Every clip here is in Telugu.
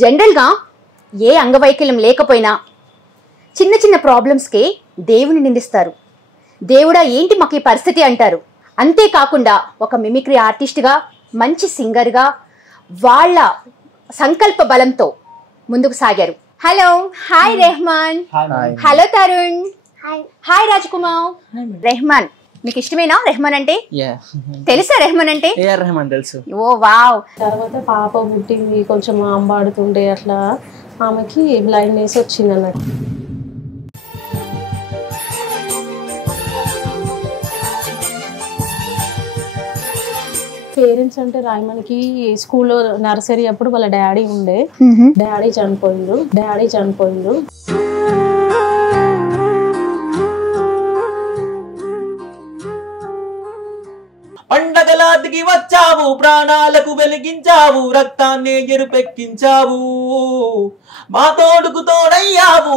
జనరల్గా ఏ అంగవైకల్యం లేకపోయినా చిన్న చిన్న ప్రాబ్లమ్స్కే దేవుని నిందిస్తారు. దేవుడా ఏంటి మాకు ఈ పరిస్థితి అంటారు. అంతేకాకుండా ఒక మిమిక్రీ ఆర్టిస్ట్గా, మంచి సింగర్గా వాళ్ళ సంకల్ప బలంతో ముందుకు సాగారు. Hello, hi Rahman. Hello Tarun. Hi Raj Kumar. Rahman మీకు ఇష్టమేనా? రెహమాన్ అంటే తెలుసా? రెహమాన్ అంటే తెలుసు. Oh wow. తర్వాత పాప పుట్టింది, కొంచెం అంబాడుతుండే అట్లా ఆమెకి బ్లైండ్నెస్ వచ్చింది అన్నట్టు. పేరెంట్స్ అంటే రాయమనికి స్కూల్లో నర్సరీ అప్పుడు వాళ్ళ డాడీ ఉండే, డాడీ చనిపోయిండు. పండగలా దిగి వచ్చావు, ప్రాణాలకు వెలిగించావు, రక్తాన్ని ఎరుపెక్కించావు, మా తోడుకు తోడయ్యావు,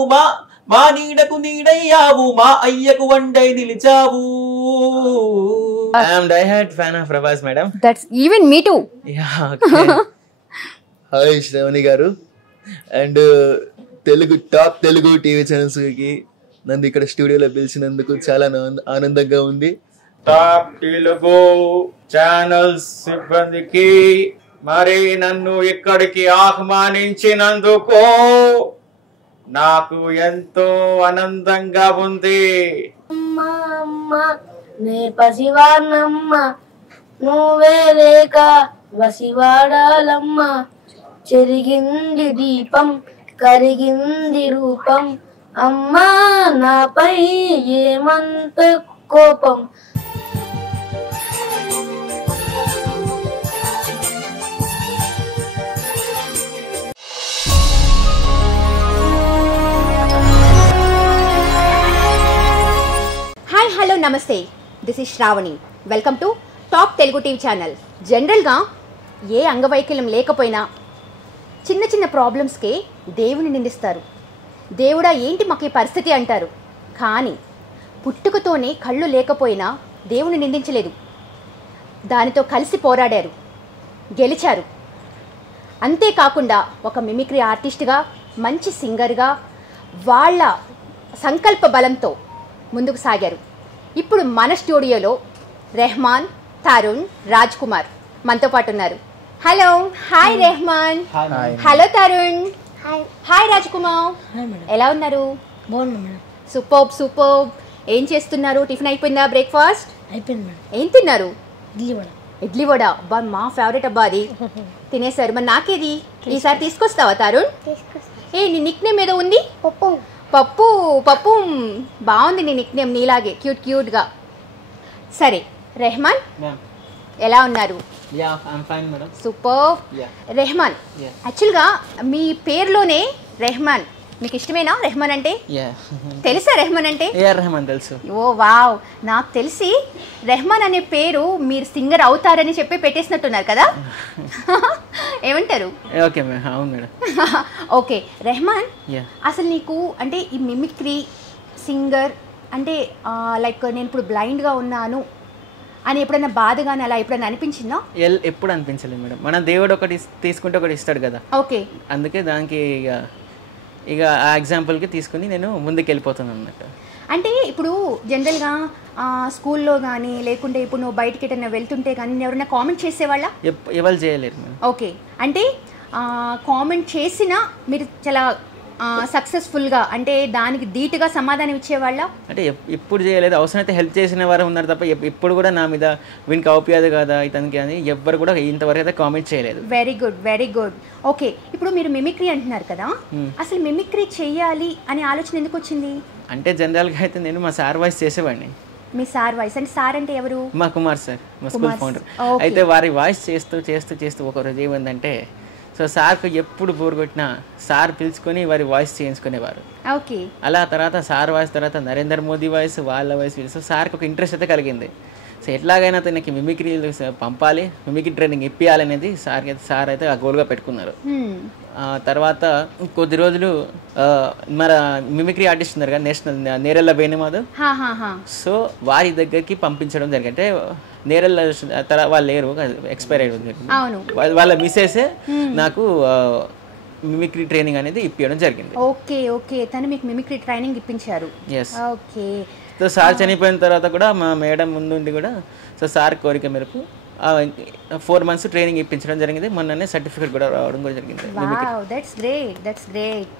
మా నీడకు నీడయ్యావు, మా అయ్యకు వండై నిలిచావు. I am diehard fan of Prabhas madam. That's even me too. Yeah, okay. Hi Shravani గారు. And top Telugu TV channels కి నన్ను ఇక్కడ స్టూడియోలో పిలిచినందుకు చాలా ఆనందంగా ఉంది. టాప్ తెలుగు ఛానల్స్ సిబ్బందికి మరి నన్ను ఇక్కడికి ఆహ్వానించినందుకు నాకు ఎంతో ఆనందంగా ఉంది. నే పసివానమ్మ, నువ్వే లేక వసివాడాలమ్మ, చెరిగింది దీపం కరిగింది రూపం, అమ్మా నాపై ఏమంత కోపం. హాయ్, హలో, నమస్తే. This is Shravani. Welcome to top Telugu TV channel. జనరల్గా ఏ అంగవైకల్యం లేకపోయినా చిన్న చిన్న ప్రాబ్లమ్స్కే దేవుని నిందిస్తారు. దేవుడా ఏంటి మాకు ఈ పరిస్థితి అంటారు. కానీ పుట్టుకతోనే కళ్ళు లేకపోయినా దేవుని నిందించలేదు. దానితో కలిసి పోరాడారు, గెలిచారు. అంతేకాకుండా ఒక మిమిక్రీ ఆర్టిస్ట్గా, మంచి సింగర్గా వాళ్ళ సంకల్ప బలంతో ముందుకు సాగారు. ఇప్పుడు మన స్టూడియోలో రెహమాన్, తరుణ్, రాజ్ కుమార్ మనతో పాటు ఉన్నారు. Hello, hi Rahman. Hello Tarun. Hi Raj Kumar. ఎలా ఉన్నారు? సూపర్. ఏం చేస్తున్నారు? టిఫిన్ అయిపోయిందా? బ్రేక్ఫాస్ట్ అయిపోయింది మేడం. ఏం తిన్నారు? ఇడ్లీ వడ. అబ్బా, మా ఫేవరెట్ అబ్బా అది. తినేసారు. మరి నాకేది ఈసారి తీసుకొస్తావా తరుణ్? ఏ నీ నిక్ నేమ్ ఏదో ఉంది? పప్పు. బాగుంది నీ నిక్ నేమ్, నీలాగే క్యూట్గా. సరే రెహమాన్, ఎలా ఉన్నారు? సూపర్. రెహమాన్, యాక్చువల్గా మీ పేరులోనే రెహమాన్. మీకు ఇష్టమేనా రెహమాన్ అంటే? తెలుసా రెహమాన్ అంటే? తెలుసు. Oh wow. నాకు తెలిసి రెహమాన్ అనే పేరు మీరు సింగర్ అవుతారని చెప్పి పెట్టేసినట్టున్నారు కదా. ఏమంటారు? ఓకే రెహమాన్, అసలు నీకు అంటే ఈ మిమిక్రీ సింగర్ అంటే లైక్ నేను ఇప్పుడు బ్లైండ్గా ఉన్నాను అని ఎప్పుడైనా బాధగానే అలా ఎప్పుడైనా అనిపించిందా? ఎప్పుడు అనిపించలేదు మేడం. మన దేవుడు ఒకటి తీసుకుంటే ఒకటి ఇస్తాడు కదా. ఓకే, అందుకే దానికి ఇక ఆ ఎగ్జాంపుల్కి తీసుకుని నేను ముందుకు వెళ్ళిపోతున్నాను అన్నట్టు. అంటే ఇప్పుడు జనరల్గా స్కూల్లో కానీ లేకుంటే ఇప్పుడు నువ్వు బయటికి ఎటన్నా వెళ్తుంటే కానీ ఎవరైనా కామెంట్ చేసేవాళ్ళ? ఎవరు చేయలేరు మేడం. ఓకే, అంటే కామెంట్ చేసినా మీరు చాలా సక్సెస్ఫుల్గా అంటే దానికి ధీటుగా సమాధానం ఇచ్చేవాళ్ళ? అంటే ఇప్పుడు చేయలేదు, అవసరమైతే హెల్ప్ చేసిన వారు ఉన్నారు తప్ప ఇప్పుడు కూడా నా మీద వీనికి అవుపియాదు కదా ఇతనికి అని ఎవ్వరు కూడా ఇంతవరకు అయితే కామెంట్ చేయలేదు. Very good. ఓకే, ఇప్పుడు మీరు మిమిక్రీ అంటున్నారు కదా, అసలు మిమిక్రీ చెయ్యాలి అనే ఆలోచన ఎందుకు వచ్చింది? అంటే జనరల్గా అయితే నేను మా సార్ వాయిస్ చేసేవాడిని. మీ సార్ వాయిస్ అంటే సార్ అంటే ఎవరు? మా కుమార్ సార్, మా స్కూల్ ఫౌండర్. అయితే వారి వాయిస్ చేస్తూ ఒకరోజు ఏమైందంటే, సో సార్కు ఎప్పుడు బోర్ కొట్టినా సార్ పిలుచుకొని వారి వాయిస్ చేయించుకునేవారు. ఓకే, అలా తర్వాత సార్ వాయిస్, తర్వాత నరేంద్ర మోదీ వాయిస్, వాళ్ళ వాయిస్. సో సార్కి ఒక ఇంట్రెస్ట్ అయితే కలిగింది. సో ఎట్లాగైనా తనకి మిమిక్రీ పంపాలి, మిమిక్రీ ట్రైనింగ్ ఇప్పించాలనేది సార్ అయితే ఆ గోల్గా పెట్టుకున్నారు. తర్వాత కొద్ది రోజులు మన మిమిక్రీ ఆర్టిస్ట్ ఉన్నారు కదా నేషనల్, నేరెళ్ళ వేణుమాధవ్. సో వారి దగ్గరికి పంపించడం జరిగింది. అంటే నేరెళ్ళ వాళ్ళు లేరు, ఎక్స్పైర్ అయ్యి, వాళ్ళ మిస్సెస్ నాకు మిమిక్రీ ట్రైనింగ్ అనేది ఇప్పించడం జరిగింది. ఓకే ఓకే, తను మీకు మిమిక్రీ ట్రైనింగ్ ఇప్పించారు. ఎస్. ఓకే. సో సార్ చనిపోయిన తర్వాత కూడా మా మేడం ముందుండి కూడా సో సార్ కోరిక మేరకు 4 months ట్రైనింగ్ ఇప్పించడం జరిగింది. మొన్ననే సర్టిఫికేట్ కూడా రావడం కూడా జరిగింది. Wow, that's great, that's great.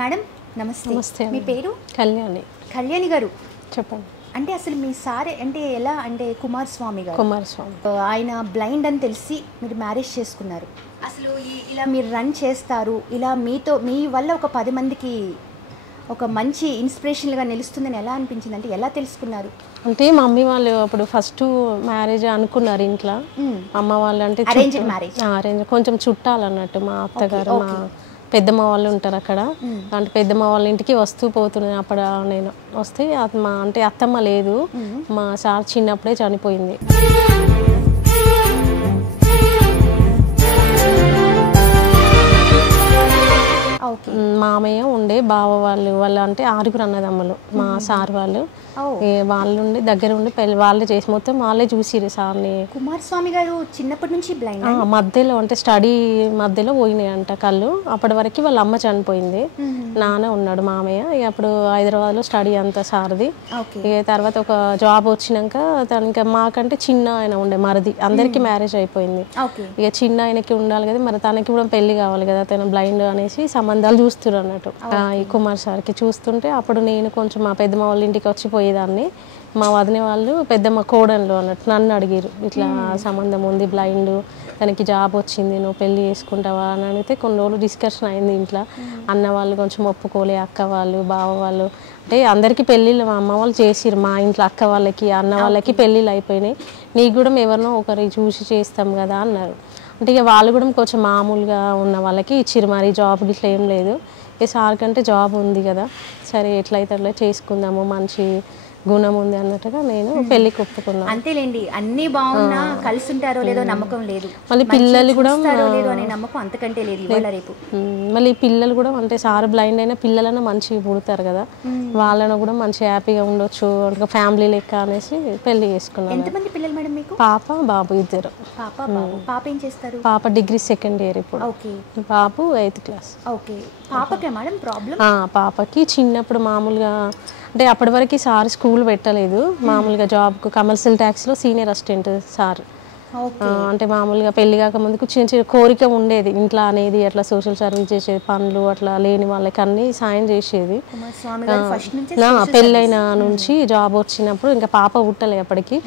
Madam నమస్తే. నమస్తే. మీ పేరు? కళ్యాణి. కళ్యాణి గారు, చెప్పండి. అంటే అసలు మీ సార్ అంటే ఎలా, అంటే కుమారస్వామి గారు, కుమారస్వామి ఆయన బ్లైండ్ అని తెలిసి మీరు మ్యారేజ్ చేసుకున్నారు. అసలు ఇలా మీరు రన్ చేస్తారు, ఇలా మీ వల్ల ఒక 10 మందికి ఒక మంచి ఇన్స్పిరేషన్గా నిలుస్తుందని ఎలా అనిపించింది, అంటే ఎలా తెలుసుకున్నారు? అంటే మా మమ్మీ వాళ్ళు అప్పుడు ఫస్ట్ మ్యారేజ్ అనుకున్నారు ఇంట్లో. అమ్మ వాళ్ళు అంటే అరేంజ్డ్ మ్యారేజ్. అరేంజ్, కొంచెం చుట్టాలు అన్నట్టు. మా అత్తగారు మా పెద్దమ్మ వాళ్ళు ఉంటారు అక్కడ. అంటే పెద్దమ్మ వాళ్ళ ఇంటికి వస్తూ పోతున్నాను అప్పుడు నేను వస్తే మా అంటే అత్తమ్మ లేదు, మా సార్ చిన్నప్పుడే చనిపోయింది. మామయ్య ఉండే, బావ వాళ్ళు అంటే 6 అన్నదమ్ములు మా సార్ వాళ్ళు. వాళ్ళు ఉండి దగ్గర ఉండి వాళ్ళే చేసి మొత్తం వాళ్ళే చూసిరు సార్ని. కుమారస్వామి గారు చిన్నప్పటి నుంచి బ్లైండ్? మధ్యలో అంటే స్టడీ మధ్యలో పోయినాయి అంట కళ్ళు. అప్పటి వరకు వాళ్ళ అమ్మ చనిపోయింది, నాన్న ఉన్నాడు మామయ్య. అప్పుడు హైదరాబాద్లో స్టడీ అంతా సార్ది. ఇక తర్వాత ఒక జాబ్ వచ్చినాక ఇంకా మాకంటే చిన్న ఆయన ఉండే మరిది, అందరికీ మ్యారేజ్ అయిపోయింది. ఇక చిన్న ఆయనకి ఉండాలి కదా, మరి తనకి కూడా పెళ్లి కావాలి కదా, తను బ్లైండ్ అనేసి సంబంధాలు చూస్తున్నారు అన్నట్టు. ఈ కుమార్ సార్కి చూస్తుంటే అప్పుడు నేను కొంచెం మా పెద్దమ్మ వాళ్ళ ఇంటికి వచ్చిపోయేదాన్ని. మా వదిన వాళ్ళు పెద్దమ్మ కోడన్లు అన్నట్టు నన్ను అడిగారు, ఇట్లా సంబంధం ఉంది బ్లైండ్, తనకి జాబ్ వచ్చింది, నువ్వు పెళ్లి చేసుకుంటావా అని అడిగితే కొన్ని రోజులు డిస్కషన్ అయింది ఇంట్లో. అన్న వాళ్ళు కొంచెం ఒప్పుకోలే, అక్క వాళ్ళు బావ వాళ్ళు అంటే అందరికీ పెళ్ళిళ్ళు మా అమ్మ వాళ్ళు చేసిరు. మా ఇంట్లో అక్క వాళ్ళకి అన్న వాళ్ళకి పెళ్ళిళ్ళు అయిపోయినాయి, నీకు కూడా ఎవరినో ఒకరి చూసి చేస్తాం కదా అన్నారు. అంటే ఇక వాళ్ళు కూడా కొంచెం మామూలుగా ఉన్న వాళ్ళకి ఇచ్చిరు, మరి జాబ్ ఇట్లా ఏం లేదు. ఇక సార్ కంటే జాబ్ ఉంది కదా, సరే ఎట్లయితే అట్లా చేసుకుందాము, మంచి గుణం ఉంది అన్నట్టుగా నేను పెళ్లికి ఒప్పుకున్నాను. అంతేలేండి, అన్ని బాగున్నా కలిసి ఉంటారో లేదో నమ్మకం లేదు, మళ్ళీ పిల్లలు కూడా అనే నమ్మకం అంతకంటే లేదు ఇవాళ రేపు. మళ్ళీ పిల్లలు కూడా అంటే సార్ బ్లైండ్ అయినా పిల్లలన్నా మంచిగా పుడతారు కదా, వాళ్ళను కూడా మంచి హ్యాపీగా ఉండొచ్చు, ఫ్యామిలీ లెక్క అనేసి పెళ్లి చేసుకున్నాను. ఎంతమంది పిల్లలు మేడం మీకు? పాప బాబు 2. పాప ఏం చేస్తారు? పాప డిగ్రీ 2nd year ఇప్పుడు. ఓకే. బాబు 8th class. ఓకే. పాపకే మేడం ప్రాబ్లం? పాపకి చిన్నప్పుడు మామూలుగా అంటే అప్పటి వరకు సార్ స్కూల్ పెట్టలేదు, మామూలుగా జాబ్కు కమర్షియల్ ట్యాక్స్లో సీనియర్ అసిస్టెంట్ సార్. అంటే మామూలుగా పెళ్లి కాకముందుకు చిన్న చిన్న కోరిక ఉండేది ఇంట్లో అనేది, అట్లా సోషల్ సర్వీస్ చేసేది, పనులు అట్లా లేని వాళ్ళకి అన్ని సాయం చేసేది. పెళ్ళైన నుంచి జాబ్ వచ్చినప్పుడు ఇంకా పాప పుట్టలే అప్పటికి,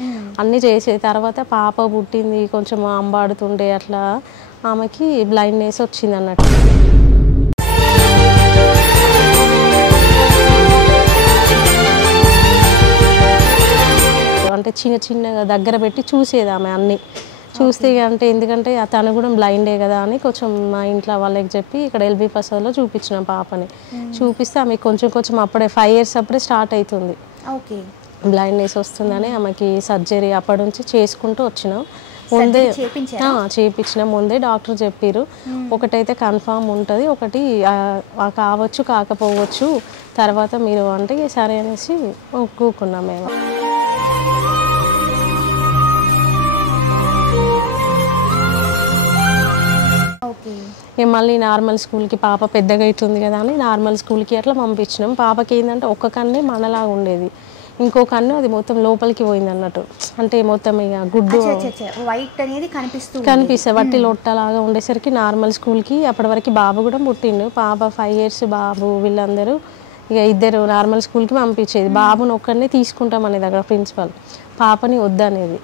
అన్నీ చేసేది. తర్వాత పాప పుట్టింది, కొంచెం అంబాడుతుండే, అట్లా ఆమెకి బ్లైండ్నెస్ వచ్చింది అన్నట్టు. అంటే చిన్న చిన్నగా దగ్గర పెట్టి చూసేది ఆమె అన్నీ చూస్తే. అంటే ఎందుకంటే తను కూడా బ్లైండే కదా అని కొంచెం మా ఇంట్లో వాళ్ళకి చెప్పి ఇక్కడ ఎల్బీ ప్రసాద్లో చూపించిన పాపని. చూపిస్తే ఆమె కొంచెం కొంచెం అప్పుడే 5 years అప్పుడే స్టార్ట్ అవుతుంది బ్లైండ్నెస్ వస్తుందని. ఆమెకి సర్జరీ అప్పటి నుంచి చేసుకుంటూ వచ్చినాం. ముందే చేయించిన ముందే డాక్టర్ చెప్పారు, ఒకటైతే కన్ఫామ్ ఉంటుంది, ఒకటి కావచ్చు కాకపోవచ్చు, తర్వాత మీరు అంటే సరే అనేసి కూకున్నాం మేము. మళ్ళీ నార్మల్ స్కూల్కి పాప పెద్దగా అవుతుంది కదా అని నార్మల్ స్కూల్కి అట్లా పంపించినాం. పాపకి ఏంటంటే ఒక్క కన్నే మనలాగా ఉండేది, ఇంకో కన్ను అది మొత్తం లోపలికి పోయింది అన్నట్టు. అంటే మొత్తం ఇక గుడ్డు కనిపిస్తుంది వట్టి లొట్టలాగా ఉండేసరికి నార్మల్ స్కూల్కి అప్పటి వరకు బాబు కూడా పుట్టిండు. పాప 5 years బాబు, వీళ్ళందరూ ఇక 2 నార్మల్ స్కూల్కి పంపించేది. బాబుని ఒక్కడినే తీసుకుంటాం అనేది అక్కడ ప్రిన్సిపల్, పాపని వద్దనేది.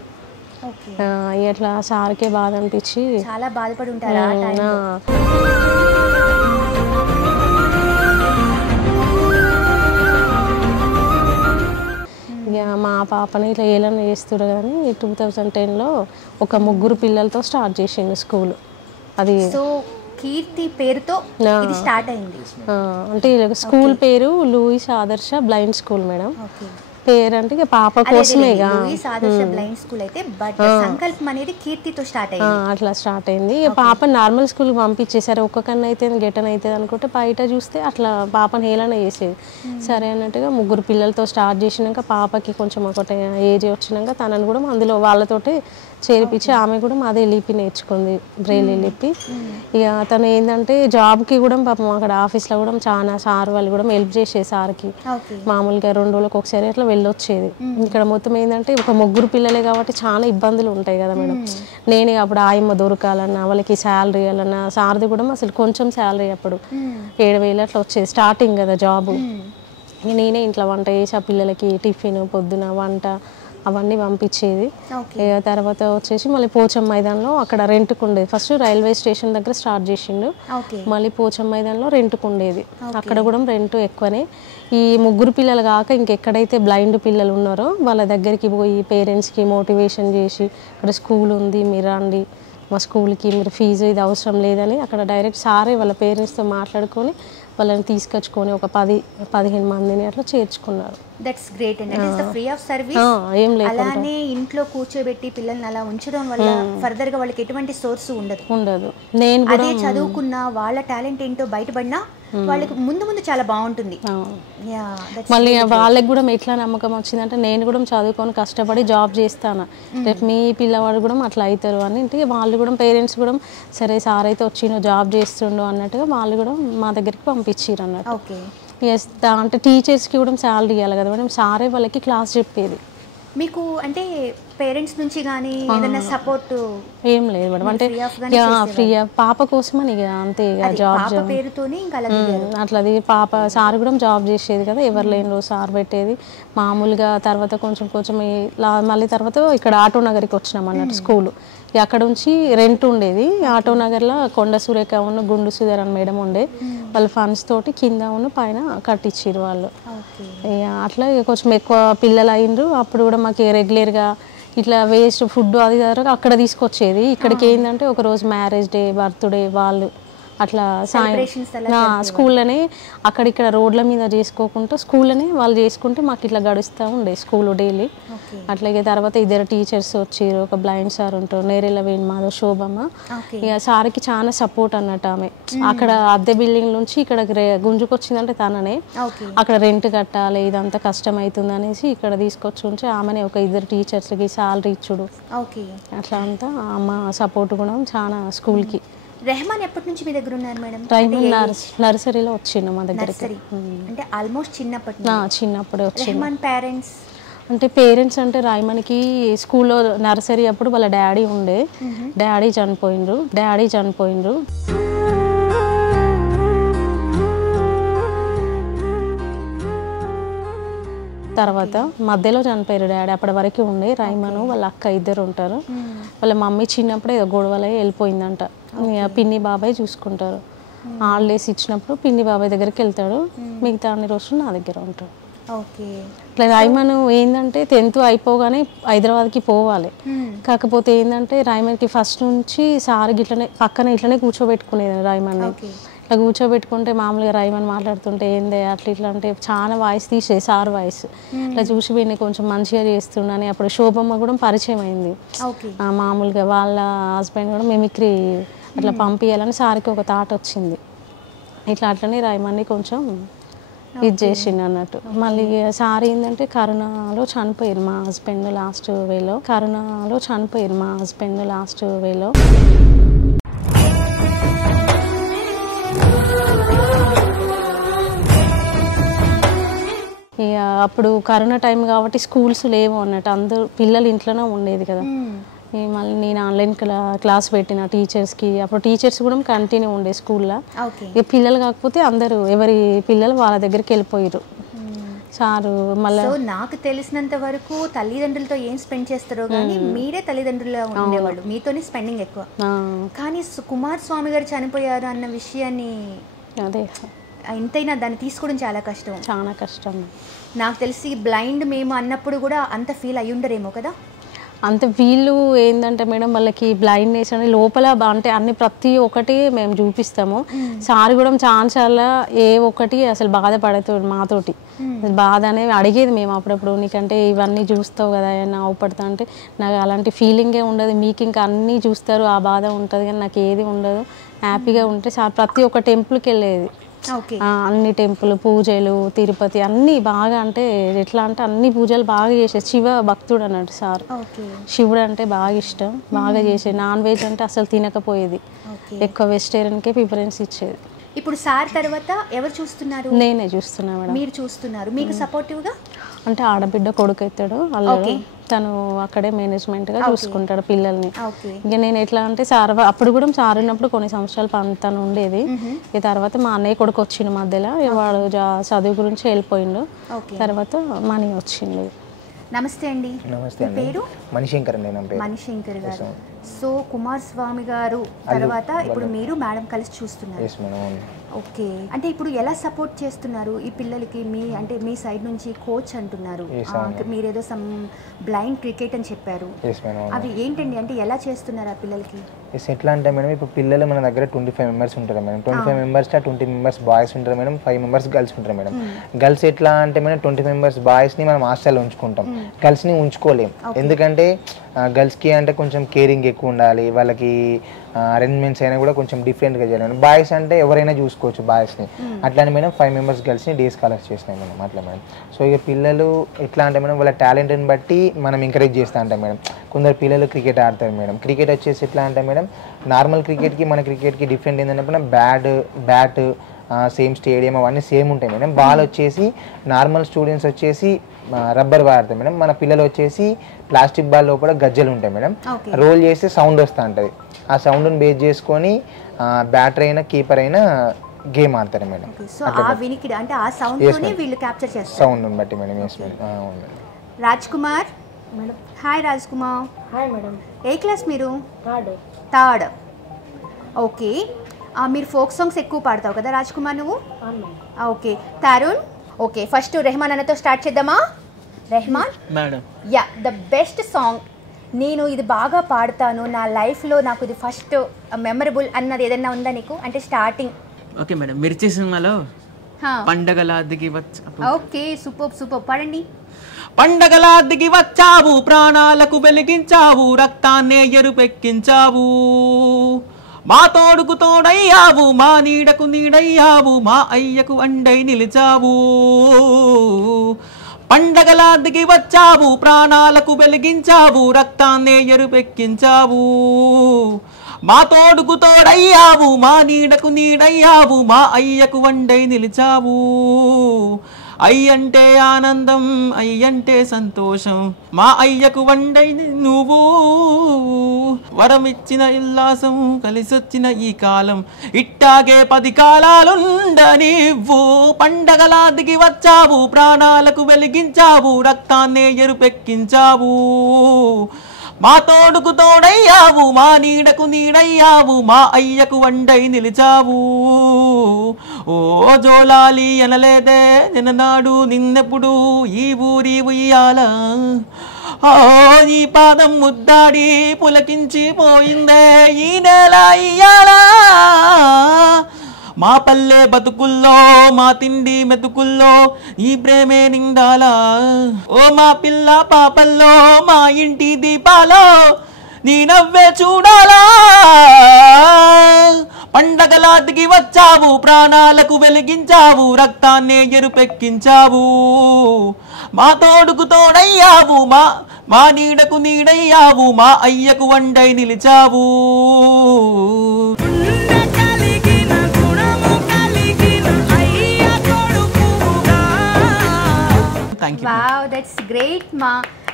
ఇట్లా సార్కే బాధ అనిపించి చాలా బాధపడి ఉంటారు. ఇక మా పాపని ఇట్లా ఏలన చేస్తారు కానీ 2010లో ఒక 3 పిల్లలతో స్టార్ట్ చేసిండు స్కూల్. అది కీర్తి పేరుతో స్టార్ట్ అయింది. అంటే స్కూల్ పేరు లూయిస్ ఆదర్శ బ్లైండ్ స్కూల్ మేడం. పేరు అంటే పాప కోసమే అట్లా స్టార్ట్ అయింది. పాప నార్మల్ స్కూల్కి పంపించేసారు, ఒక్క కన్ను అయితే గెటన్ అవుతుంది అనుకుంటే బయట చూస్తే అట్లా పాపను హేళన చేసేది. సరే అన్నట్టుగా 3 పిల్లలతో స్టార్ట్ చేసినాక పాపకి కొంచెం ఒకటి ఏజ్ వచ్చినాక తనని కూడా అందులో వాళ్ళతోటి చేర్పించి ఆమె కూడా మాదే లిపి నేర్చుకుంది, బ్రెయిలీ లిపి. ఇక తను ఏంటంటే జాబ్కి కూడా పాపం అక్కడ ఆఫీస్లో కూడా చాలా సార్ వాళ్ళు కూడా హెల్ప్ చేసేది సార్కి. మామూలుగా 2 రోజులకు ఒకసారి అట్లా వెళ్ళొచ్చేది. ఇక్కడ మొత్తం ఏంటంటే ఒక 3 పిల్లలే కాబట్టి చాలా ఇబ్బందులు ఉంటాయి కదా మేడం. నేనే అప్పుడు ఆయమ్మ దొరకాలన్నా, వాళ్ళకి శాలరీ ఇవ్వాలన్నా, సార్ది కూడా అసలు కొంచెం శాలరీ అప్పుడు 7,000 అట్లా వచ్చేది స్టార్టింగ్ కదా జాబు. నేనే ఇంట్లో వంట చేసి ఆ పిల్లలకి టిఫిన్, పొద్దున వంట అవన్నీ పంపించేది. తర్వాత వచ్చేసి మళ్ళీ పోచం మైదాన్లో అక్కడ రెంట్కు ఉండేది. ఫస్ట్ రైల్వే స్టేషన్ దగ్గర స్టార్ట్ చేసిండు, మళ్ళీ పోచం మైదాన్లో రెంట్కు ఉండేది. అక్కడ కూడా రెంట్ ఎక్కువనే. ఈ 3 పిల్లలు కాక ఇంకెక్కడైతే బ్లైండ్ పిల్లలు ఉన్నారో వాళ్ళ దగ్గరికి పోయి పేరెంట్స్కి మోటివేషన్ చేసి, ఇక్కడ స్కూల్ ఉంది మీరు రండి, మా స్కూల్కి మీరు ఫీజు ఇది అవసరం లేదని అక్కడ డైరెక్ట్ సారే వాళ్ళ పేరెంట్స్తో మాట్లాడుకొని వాళ్ళని తీసుకొచ్చుకొని ఒక 10-15 మందిని అట్లా చేర్చుకున్నారు. దట్స్ గ్రేట్ అండి. అంటే ఫ్రీ ఆఫ్ సర్వీస్. ఏం లేదు, అలానే ఇంట్లో కూర్చోబెట్టి పిల్లల్ని అలా ఉంచడం వల్ల ఫర్దర్ గా వాళ్ళకి ఎటువంటి సోర్స్ ఉండదు. నేను అదే చదువుకున్న వాళ్ళ టాలెంట్ ఏంటో బయటపడినా వాళ్ళకి ముందు చాలా బాగుంటుంది. మళ్ళీ వాళ్ళకి కూడా ఎట్లా నమ్మకం వచ్చిందంటే నేను కూడా చదువుకొని కష్టపడి జాబ్ చేస్తాను, రేపు మీ పిల్లవాడు కూడా అట్లా అవుతారు అని వాళ్ళు కూడా పేరెంట్స్ కూడా సరే సార్ అయితే వచ్చిండు జాబ్ చేస్తుండు అన్నట్టుగా వాళ్ళు కూడా మా దగ్గరికి పంపించారు అన్నట్టు. అంటే టీచర్స్కి కూడా శాలరీ ఇవ్వాలి కదా మేడం, సారే వాళ్ళకి క్లాస్ చెప్పేది. మీకు అంటే పేరెంట్స్ నుంచి కానీ ఏదైనా సపోర్ట్ ఏం లేదు మేడం, అంటే ఫ్రీ పాప కోసమని ఇక అంతే ఇక జాబ్ పేరుతోనే అట్లది పాప సార్ కూడా జాబ్ చేసేది కదా, ఎవరు లేని రోజు సార్ పెట్టేది మామూలుగా. తర్వాత కొంచెం మళ్ళీ తర్వాత ఇక్కడ ఆటో నగర్కి వచ్చినాం అన్నట్టు స్కూలు. అక్కడ నుంచి రెంట్ ఉండేది ఆటో నగర్లో. కొండ సురేఖ ఉన్న గుండు సుధర్ అని మేడం ఉండే, వాళ్ళ ఫండ్స్ తోటి కింద ఉన్న పైన కట్టించారు వాళ్ళు. అట్లా కొంచెం ఎక్కువ పిల్లలు అయిండ్రు. అప్పుడు కూడా మాకు రెగ్యులర్గా ఇట్లా వేస్ట్ ఫుడ్ అది అక్కడ తీసుకొచ్చేది. ఇక్కడికి ఏంటంటే ఒకరోజు మ్యారేజ్ డే, బర్త్డే వాళ్ళు అట్లా స్కూల్లోనే అక్కడిక్కడ రోడ్ల మీద చేసుకోకుండా స్కూల్లోనే వాళ్ళు చేసుకుంటే మాకు ఇట్లా గడుస్తూ ఉండే స్కూల్ డైలీ. అట్లాగే తర్వాత 2 టీచర్స్ వచ్చారు, ఒక బ్లైండ్ సార్ ఉంటారు నేరేళ్ళ వేణు మాధవ్, శోభమ్మ. ఇక సార్కి చాలా సపోర్ట్ అన్నట్టు ఆమె. అక్కడ అద్దె బిల్డింగ్ నుంచి ఇక్కడ గుంజుకొచ్చిందంటే తననే, అక్కడ రెంట్ కట్టాలి ఇదంతా కష్టం అవుతుంది అనేసి ఇక్కడ తీసుకొచ్చి ఉంటే ఆమెనే ఒక 2 టీచర్స్కి శాలరీ ఇచ్చుడు అట్లా అంతా అమ్మ సపోర్ట్ కూడా చాలా స్కూల్కి. రెహమాన్ ఎప్పటి నుంచి మీ దగ్గర ఉన్నారు మేడం? రెహమాన్ నర్సరీలో వచ్చిండు మా దగ్గరికి. అంటే ఆల్మోస్ట్ చిన్నప్పుడే వచ్చిండు. రెహమాన్ పేరెంట్స్ అంటే రాయమన్కి స్కూల్లో నర్సరీ అప్పుడు వాళ్ళ డాడీ ఉండే, డాడీ చనిపోయిండ్రు. తర్వాత మధ్యలో చనిపోయారు డాడీ, అప్పటి వరకు ఉండే. రాయమను వాళ్ళ అక్క 2 ఉంటారు. వాళ్ళ మమ్మీ చిన్నప్పుడే గొడవలై వెళ్ళిపోయిందంట. పిన్ని బాబాయ్ చూసుకుంటారు. హాలిడేస్ ఇచ్చినప్పుడు పిన్ని బాబాయ్ దగ్గరికి వెళ్తాడు, మిగతా అన్ని రోజులు నా దగ్గర ఉంటాడు. ఇట్లా రాయమన్ ఏంటంటే 10th అయిపోగానే హైదరాబాద్కి పోవాలి. కాకపోతే ఏంటంటే రాయమన్కి ఫస్ట్ నుంచి సార్ పక్కన ఇట్లనే కూర్చోబెట్టుకునేది రాయమన్ని. ఇట్లా కూర్చోబెట్టుకుంటే మామూలుగా రాయమని మాట్లాడుతుంటే ఏందే అట్లా ఇట్లా అంటే చాలా వాయిస్ తీసేది సార్ వాయిస్. ఇట్లా చూసి వీడిని కొంచెం మంచిగా చేస్తుండని అప్పుడు శోభమ్మ కూడా పరిచయం అయింది. మామూలుగా వాళ్ళ హస్బెండ్ కూడా మిమిక్రీ అట్లా పంపించాలని సార్కి ఒక థాట్ వచ్చింది. ఇట్లా అట్లనే రాయమని కొంచెం ఇది చేసిండు అన్నట్టు. మళ్ళీ సార్ ఏంటంటే కరోనాలో చనిపోయారు మా హస్బెండ్ లాస్ట్ వేలో. ఇక అప్పుడు కరోనా టైం కాబట్టి స్కూల్స్ లేవు అన్నట్టు, అందరూ పిల్లలు ఇంట్లోనే ఉండేది కదా. మళ్ళీ నేను ఆన్లైన్ క్లాస్ పెట్టిన టీచర్స్కి. అప్పుడు టీచర్స్ కూడా కంటిన్యూ ఉండే స్కూల్లో. ఇక పిల్లలు కాకపోతే అందరూ ఎవరి పిల్లలు వాళ్ళ దగ్గరికి వెళ్ళిపోయారు. సారు మళ్ళీ నాకు తెలిసినంత వరకు తల్లిదండ్రులతో ఏం స్పెండ్ చేస్తారో కానీ మీరే తల్లిదండ్రులు ఉండేవాళ్ళు, మీతోనే స్పెండింగ్ ఎక్కువ. కానీ కుమార్ స్వామి గారు చనిపోయారు అన్న విషయాన్ని అదే ఎంతైనా దాన్ని తీసుకోవడం చాలా కష్టం. నాకు తెలిసి బ్లైండ్ మేము అన్నప్పుడు కూడా అంత ఫీల్ అయ్యి ఉండరేమో కదా. అంత వీళ్ళు ఏంటంటే మేడం వాళ్ళకి బ్లైండ్నెస్ అని లోపల అంటే అన్ని ప్రతి ఒక్కటి మేము చూపిస్తాము. సార్ కూడా చాలా ఒక్కటి అసలు బాధపడుతుంది మాతోటి. బాధ అనేది అడిగేది మేము అప్పుడప్పుడు, నీకంటే ఇవన్నీ చూస్తావు కదా ఏమన్నా అవపడతా అంటే నాకు అలాంటి ఫీలింగే ఉండదు, మీకు ఇంకా అన్నీ చూస్తారు ఆ బాధ ఉంటుంది కానీ నాకు ఏది ఉండదు, హ్యాపీగా ఉంటే సార్ ప్రతి ఒక్క టెంపుల్కి వెళ్ళేది. అన్ని టెంపుల్ పూజలు తిరుపతి అన్నీ బాగా అంటే ఎట్లా అంటే అన్ని పూజలు బాగా చేసేది. శివ భక్తుడు అన్నట్టు సార్. శివుడు అంటే బాగా ఇష్టం, బాగా చేసేది. నాన్ వెజ్ అంటే అసలు తినకపోయేది, ఎక్కువ వెజిటేరియన్కే ప్రిఫరెన్స్ ఇచ్చేది. ఇప్పుడు సార్ తర్వాత ఎవరు చూస్తున్నారు? నేనే చూస్తున్నా మేడం. మీరు చూస్తున్నారు. మీకు సపోర్టివ్గా అంటే ఆడబిడ్డ కొడుకు ఎత్తాడు అల్లుడు, తను అక్కడే మేనేజ్మెంట్గా చూసుకుంటాడు పిల్లల్ని. ఇక నేను ఎట్లా అంటే సార్ అప్పుడు కూడా సార్ ఉన్నప్పుడు కొన్ని సంవత్సరాలు తను ఉండేది. ఈ తర్వాత మా అన్నయ్య కొడుకు వచ్చిండు మధ్యలో, వాడు చదువు గురించి వెళ్ళిపోయిండు. తర్వాత మనీ వచ్చింది. నమస్తే అండి. నమస్తే అండి. పేరు మణిశంకర్ అండి. నా పేరు మణిశంకర్ గారు. సో కుమార్ స్వామి గారు తర్వాత ఇప్పుడు మీరు మేడం కలిసి చూస్తున్నారు. ఓకే, అంటే ఇప్పుడు ఎలా సపోర్ట్ చేస్తున్నారు ఈ పిల్లలకి? మీ సైడ్ నుంచి కోచ్ అంటున్నారు, మీరేదో సమ్ బ్లైండ్ క్రికెట్ అని చెప్పారు, అవి ఏంటండి? అంటే ఎలా చేస్తున్నారు ఆ పిల్లలకి? ఎట్లా అంటే మేడం, ఇప్పుడు పిల్లలు మన దగ్గర 25 మెంబర్స్ ఉంటారు మేడం. 25 మెంబర్స్ 20 మెంబర్స్ బాయ్స్ ఉంటారు మేడం, 5 మెంబర్స్ గర్ల్స్ ఉంటారు మేడం. గర్ల్స్ ఎట్లా అంటే మేడం 20 మెంబర్స్ బాయ్స్ని మనం హాస్టల్లో ఉంచుకుంటాం, గర్ల్స్ని ఉంచుకోలేం. ఎందుకంటే గర్ల్స్కి అంటే కొంచెం కేరింగ్ ఎక్కువ ఉండాలి, వాళ్ళకి అరేంజ్మెంట్స్ అయినా కూడా కొంచెం డిఫరెంట్గా చేయాలి. బాయ్స్ అంటే ఎవరైనా చూసుకోవచ్చు బాయ్స్ని. అట్లానే మేడం 5 మెంబర్స్ గర్ల్స్ని డే స్కాలర్స్ చేసినాం మేడం. అట్లా మేడం. సో ఇక పిల్లలు ఎట్లా అంటే మేడం వాళ్ళ టాలెంట్ని బట్టి మనం ఎంకరేజ్ చేస్తూ ఉంటాం మేడం. కొందరు పిల్లలు క్రికెట్ ఆడతారు మేడం. క్రికెట్ వచ్చేసి ఎట్లా అంటే మేడం నార్మల్ క్రికెట్కి మన క్రికెట్కి డిఫరెంట్ ఏంటంటే మేడం బ్యాట్ సేమ్ స్టేడియం అవన్నీ సేమ్ ఉంటాయి మేడం. బాల్ వచ్చేసి నార్మల్ స్టూడెంట్స్ వచ్చేసి రబ్బర్ వాడతారు మేడం, మన పిల్లలు వచ్చేసి ప్లాస్టిక్ బాల్ లోపల గజ్జలు ఉంటాయి మేడం. రోల్ చేస్తే సౌండ్ వస్తూ ఉంటుంది, ఆ సౌండ్ని బేస్ చేసుకొని బ్యాటర్ అయినా కీపర్ అయినా గేమ్ ఆడతారు మేడం. సౌండ్ బట్టి madam. Raj Kumar. Hi Raj Kumar. Hi madam. ఏ క్లాస్ మీరు? థర్డ్. ఓకే, మీరు ఫోక్ సాంగ్స్ ఎక్కువ పాడతావు కదా రాజ్ కుమార్ నువ్వు? Okay. Tarun. Okay, first Rahman అన్నతో స్టార్ట్ చేద్దామా? Rahman madam, yeah, the best song, నేను ఇది బాగా పాడతాను, నా లైఫ్లో నాకు ఇది ఫస్ట్ మెమరబుల్ అన్నది ఏదన్నా ఉందా నీకు? అంటే స్టార్టింగ్. ఓకే మేడం, మిర్చి సినిమాలో పండగలా దిగి వచ్చా. ఓకే, సూపర్ పాడండి. పండగలా దిగి వచ్చావు, ప్రాణాలకు వెలిగించావు, రక్తాన్నే ఎరుపెక్కించావు, మా తోడుకు తోడయ్యావు, మా నీడకు నీడయ్యావు, మా అయ్యకు అండై నిలిచావు. పండగలా దిగి వచ్చావు, ప్రాణాలకు వెలిగించావు, రక్తాన్నే ఎరుపెక్కించావు, మా తోడుకు తోడయ్యావు, మా నీడకు నీడయ్యావు, మా అయ్యకు అండై నిలిచావు. అయ్యంటే ఆనందం, అయ్యంటే సంతోషం, మా అయ్యకు వండై నువ్వు, వరమిచ్చిన ఉల్లాసం, కలిసొచ్చిన ఈ కాలం, ఇట్టాగే 10 కాలాలుండనివ్వు. పండగలా దిగి వచ్చావు, ప్రాణాలకు వెలిగించావు, రక్తాన్నే ఎరుపెక్కించావు, మా తోడుకు తోడయ్యావు, మా నీడకు నీడయ్యావు, మా అయ్యకు వండై నిలిచావు. ఓ జోలాలి అనలేదే నిన్ననాడు నిన్నెప్పుడు ఈ ఊరి ఉయ్యాల, ఓ ఈ పాదం ముద్దాడి పులకించి పోయిందే ఈ నెల ఇయ్యాల. మా పల్లె బతుకుల్లో, మా తిండి మెతుకుల్లో ఈ ప్రేమే నిండాలా. ఓ మా పిల్ల పాపల్లో, మా ఇంటి దీపాలో నీ నవ్వే చూడాలా. పండగలా దిగి వచ్చావు, ప్రాణాలకు వెలిగించావు, రక్తాన్నే ఎరుపెక్కించావు, మా తోడుకు తోడయ్యావు, మా నీడకు నీడయ్యావు, మా అయ్యకు వండై నిలిచావు. వావ్, దట్స్ గ్రేట్ మా.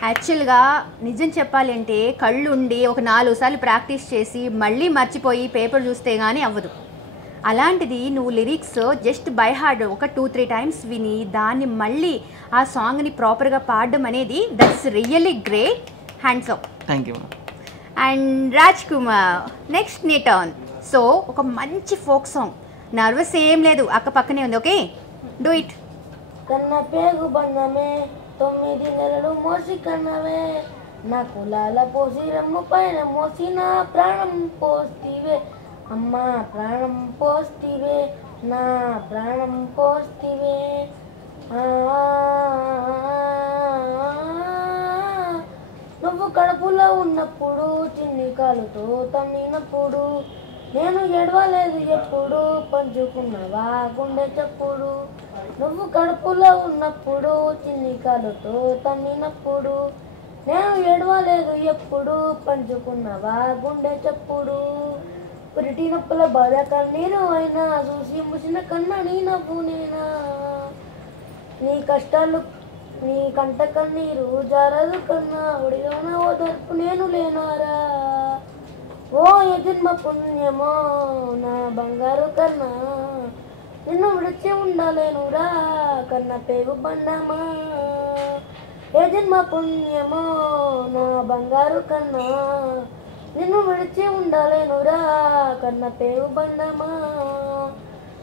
యాక్చువల్గా నిజం చెప్పాలంటే కళ్ళు ఉండి ఒక 4 సార్లు ప్రాక్టీస్ చేసి మళ్ళీ మర్చిపోయి పేపర్ చూస్తే కానీ అవ్వదు. అలాంటిది నువ్వు లిరిక్స్ జస్ట్ బై హార్డ్ ఒక 2-3 టైమ్స్ విని దాన్ని మళ్ళీ ఆ సాంగ్ని ప్రాపర్గా పాడడం అనేది that's really great. Hands up. Thank you. And Raj Kumar, next నీ టర్న్. సో ఒక మంచి ఫోక్ సాంగ్, నర్వస్ ఏం లేదు, అక్క పక్కనే ఉంది. Okay, do it. కన్న పేగు బంధమే 9 నెలలు మోసి కన్నవే, నా కులాల పోసి రమ్ము పైన మోసి నా ప్రాణం పోస్తివే, అమ్మా ప్రాణం పోస్తివే, నా ప్రాణం పోస్తివే. నువ్వు కడుపులో ఉన్నప్పుడు చిన్ని కాలుతో తమ్మినప్పుడు నేను ఎడవలేదు ఎప్పుడు పంచుకున్నవా గుండె చప్పుడు నువ్వు కడుపులో ఉన్నప్పుడు చిన్ని కాలుతో తన్నినప్పుడు నేను ఎడవలేదు ఎప్పుడు పంచుకున్నవా గుండె చప్పుడు పురిటి నొప్పుల బాధ కన్నీరు అయినా చూసి ముసిన కన్నా నీ నవ్వు నేనా నీ కష్టాలు నీ కంట కన్నీరు జారదు కన్నా ఒడిలోన ఓదార్పు నేను లేనారా ఓ యజన్మ పుణ్యమో నా బంగారు కన్నా నిన్ను విడిచి ఉండలేనురా కన్న పేగు బండమా యజన్మ పుణ్యమో నా బంగారు కన్నా నిన్ను విడిచి ఉండలేనురా కన్న పేగు బండమా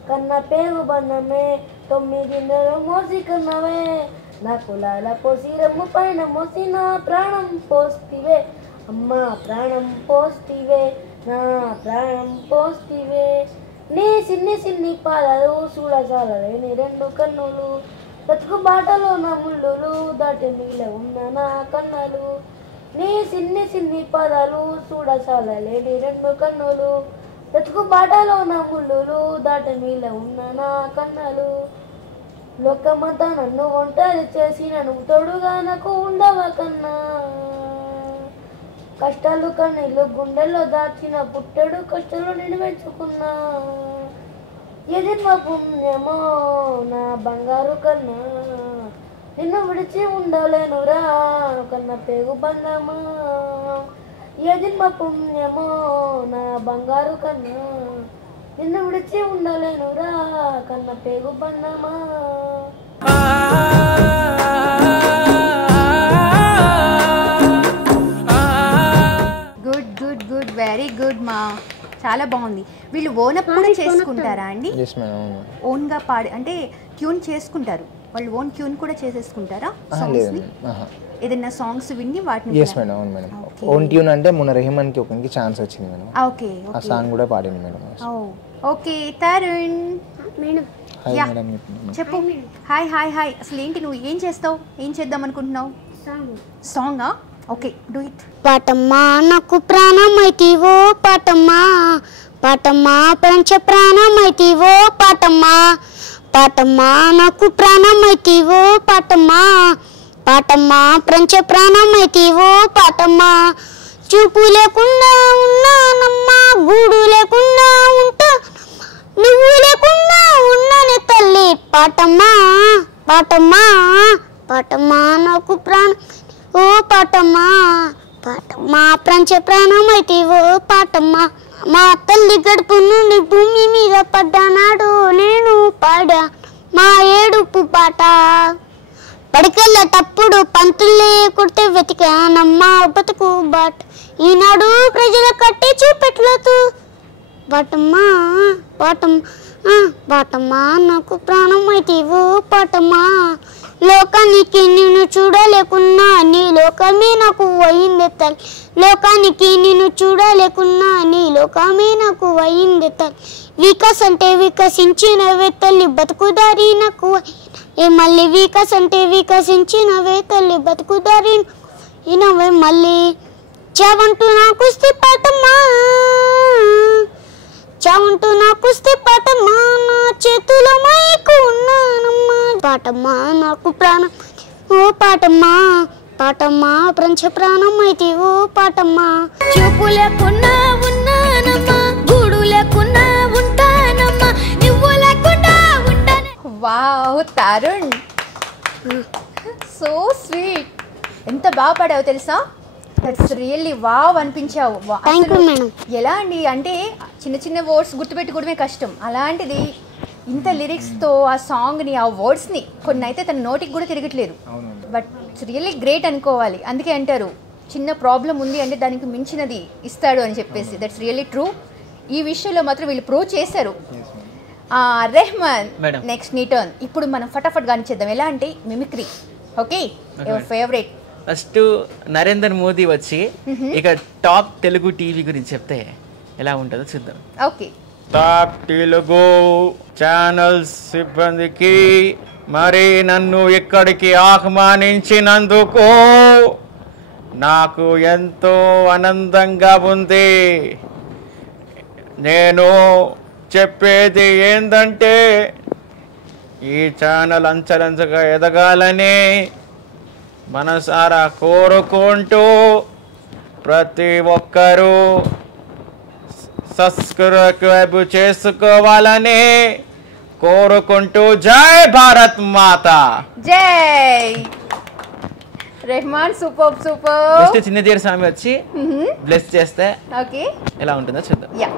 కన్న పేగు బండమే 9 నెలలు మోసి కన్నవే నా కులాల పోసి రమ్ము పైన మోసి నా ప్రాణం పోస్తివే అమ్మా ప్రాణం పోస్తివే నా ప్రాణం పోస్తివే నీ సిన్ని పాదాలు చూడజాలలే నీ 2 కన్నులు బతుకు బాటలో నా ముళ్ళులు దాటి నీళ్ళ ఉన్న నా కన్నలు నీ సిన్ని పాదాలు చూడజాలలే నీ 2 కన్నులు బతుకు బాటలో నా ముళ్ళులు దాటి నీళ్ళ ఉన్న నా కన్నలు లోకమంతా నన్ను ఒంటరి చేసి నన్ను తోడుగా నాకు ఉండవ కన్నా కష్టాలు కన్నీళ్ళు గుండెల్లో దాచిన పుట్టెడు కష్టాలు నేను మెచ్చుకున్నా ఎదిర్మ పుణ్యమో నా బంగారు కన్నా నిన్ను విడిచి ఉండలేనురా కన్న పేగు బంధమా ఎదిర్మ పుణ్యమో నా బంగారు కన్నా నిన్ను విడిచి ఉండలేనురా కన్న పేగు బంధమా గుడ్ వెరీ గుడ్ మా చాలా బాగుంది. వీళ్ళు ఓనప్ కూడా చేసుకుంటారా అండి? ఓన్గా పాడి అంటే ట్యూన్ చేసుకుంటారు వాళ్ళు, ఓన్ ట్యూన్ కూడా చేసేసుకుంటారా సాంగ్స్ని? ఏదైనా సాంగ్స్ విని వాటిని yes మేడం అవును మేడం ఓన్ ట్యూన్ అంటే మొన్న రెహమాన్ కి ఒకనికి ఛాన్స్ వచ్చింది మేడం. ఓకే ఆ సాంగ్ కూడా పాడింది madam. Okay Tarun madam yeah చెప్పు. హాయ్ హాయ్ హాయ్ అసలు ఏంటి నువ్వు ఏం చేస్తావు, ఏం చేద్దాం అనుకుంటున్నావు? సాంగా? Okay do it. పాటమ్మా నాకు ప్రాణమైతివో పాటమ్మా పాటమ్మా పంచ ప్రాణమైతివో పాటమ్మా పాటమ్మా నాకు ప్రాణమైతివో పాటమ్మా పాటమ్మా పంచ ప్రాణమైతివో పాటమ్మా చూపు లేకుండా ఉన్నానమ్మా గూడు లేకుండా ఉంటా నువ్వు లేకుండా ఉన్నాను తల్లి పాటమ్మా పాటమ్మా పాటమ్మా నాకు ప్రాణం ఓ పాటమ్మా పాటమ్మా పంచ ప్రాణమైతివో పాటమ్మా మా తల్లి గడుపు నుండి భూమి మీద పడ్డానాడు నేను పాడా మా ఏడుపు పాట పడికెళ్ళేటప్పుడు పంతులే కొడితే వెతికానమ్మా బతుకు బాట ఈనాడు ప్రజల కట్టి చూపెట్లతూ పాటమ్మా పాటమ్మా పాటమ్మా నాకు ప్రాణమైతివో పాటమ్మా లోకానికి నిన్ను చూడలేకున్నా నీ లోకమే నాకు అయింది తల్లి లోకానికి నిన్ను చూడలేకున్నా నీ లోకమే నాకు అయింది తల్లి వికాస్ అంటే వికసించినవే తల్లి బతుకుదారి నాకు ఏ మళ్ళీ వికాస్ అంటే వికసించినవే తల్లి బతుకుదారి ఇనవే మళ్ళీ చావంటూ నా కుస్తీ పాటమ్మా చావంటూ నా కుస్తీ పాటమ్మా నా చేతులో మైకు ఉన్నానమ్మా పాటమ్మా నాకు ప్రాణం ఓ పాటమ్మా పాటమ్మా పంచ ప్రాణం అయితే ఓ పాటమ్మా చూపు లేకున్నా ఉన్నానమ్మా గూడు లేకున్నా ఉంటానమ్మా నువ్వు లేకుండా ఉంటాను. వావ్ తరుణ్ సో స్వీట్, ఎంత బాగా పాడావు తెలుసా? దట్స్ రియల్లీ వావ్ అనిపించావు. ఎలా అండి అంటే చిన్న చిన్న వర్డ్స్ గుర్తుపెట్టుకోవడమే కష్టం, అలాంటిది ఇంత లిరిక్స్తో ఆ సాంగ్ని ఆ వర్డ్స్ని కొన్ని అయితే తన నోటికి కూడా తిరగట్లేదు. బట్ ఇట్స్ రియల్లీ గ్రేట్ అనుకోవాలి. అందుకే అంటారు చిన్న ప్రాబ్లం ఉంది అంటే దానికి మించినది ఇస్తాడు అని చెప్పేసి. That's really true. ఈ విషయంలో మాత్రం వీళ్ళు ప్రూవ్ చేశారు. రెహమాన్ నెక్స్ట్ నీ టర్న్. ఇప్పుడు మనం ఫటాఫట్ గానిచేద్దాం. ఎలా అంటే mimicry. Okay your favourite. First Narendra Modi వచ్చి ఇక టాప్ తెలుగు టీవీ గురించి చెప్తే ఎలా ఉంటుందో చూద్దాం. ఓకే. టాప్ తెలుగు ఛానల్స్ సిబ్బందికి మరి నన్ను ఇక్కడికి ఆహ్వానించినందుకు నాకు ఎంతో ఆనందంగా ఉంది. నేను చెప్పేది ఏంటంటే ఈ ఛానల్ అంచెలంచెగా ఎదగాలని మనసారా కోరుకుంటూ ప్రతి ఒక్కరూ సబ్స్క్రైబ్ చేసుకోవాలని కోరుకుంటూ జై భారత్ మాత. జై రెహమాన్. Super super. చిన్న తీరు స్వామి వచ్చి బ్లెస్ చేస్తే ఓకే ఎలా ఉంటుందో చూద్దాం. యా.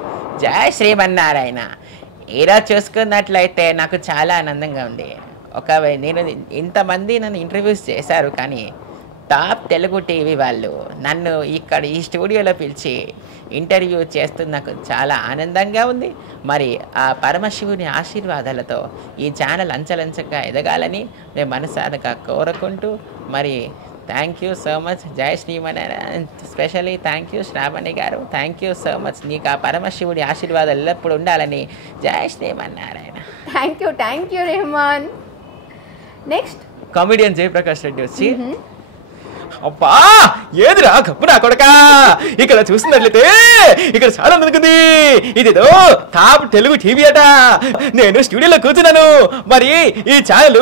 జై శ్రీమన్నారాయణ. ఈరోజు చూసుకున్నట్లయితే నాకు చాలా ఆనందంగా ఉంది. నేను ఇంతమంది నన్ను ఇంటర్వ్యూస్ చేశారు, కానీ టాప్ తెలుగు టీవీ వాళ్ళు నన్ను ఇక్కడ ఈ స్టూడియోలో పిలిచి ఇంటర్వ్యూ చేస్తూ నాకు చాలా ఆనందంగా ఉంది. మరి ఆ పరమశివుని ఆశీర్వాదాలతో ఈ ఛానల్ అంచెలంచెగా ఎదగాలని మేము మనసారా కోరుకుంటూ మరి థ్యాంక్ యూ సో మచ్. జై Shrimannarayana. Specially thank you Shravani గారు. Thank you so much. నీకు ఆ పరమశివుడి ఆశీర్వాదాలు ఎల్లప్పుడు ఉండాలని. జై Shrimannarayana. Thank you Rahman. Next comedian Jayaprakash Reddy వచ్చి అబ్బా ఏదిరా కప్పునా కొడకా, ఇక్కడ చూస్తున్నట్లయితే ఇక్కడ చాలా మంది ఇదేదో టాప్ తెలుగు టీవీ అట. నేను స్టూడియోలో కూర్చున్నాను. మరి ఈ ఛానల్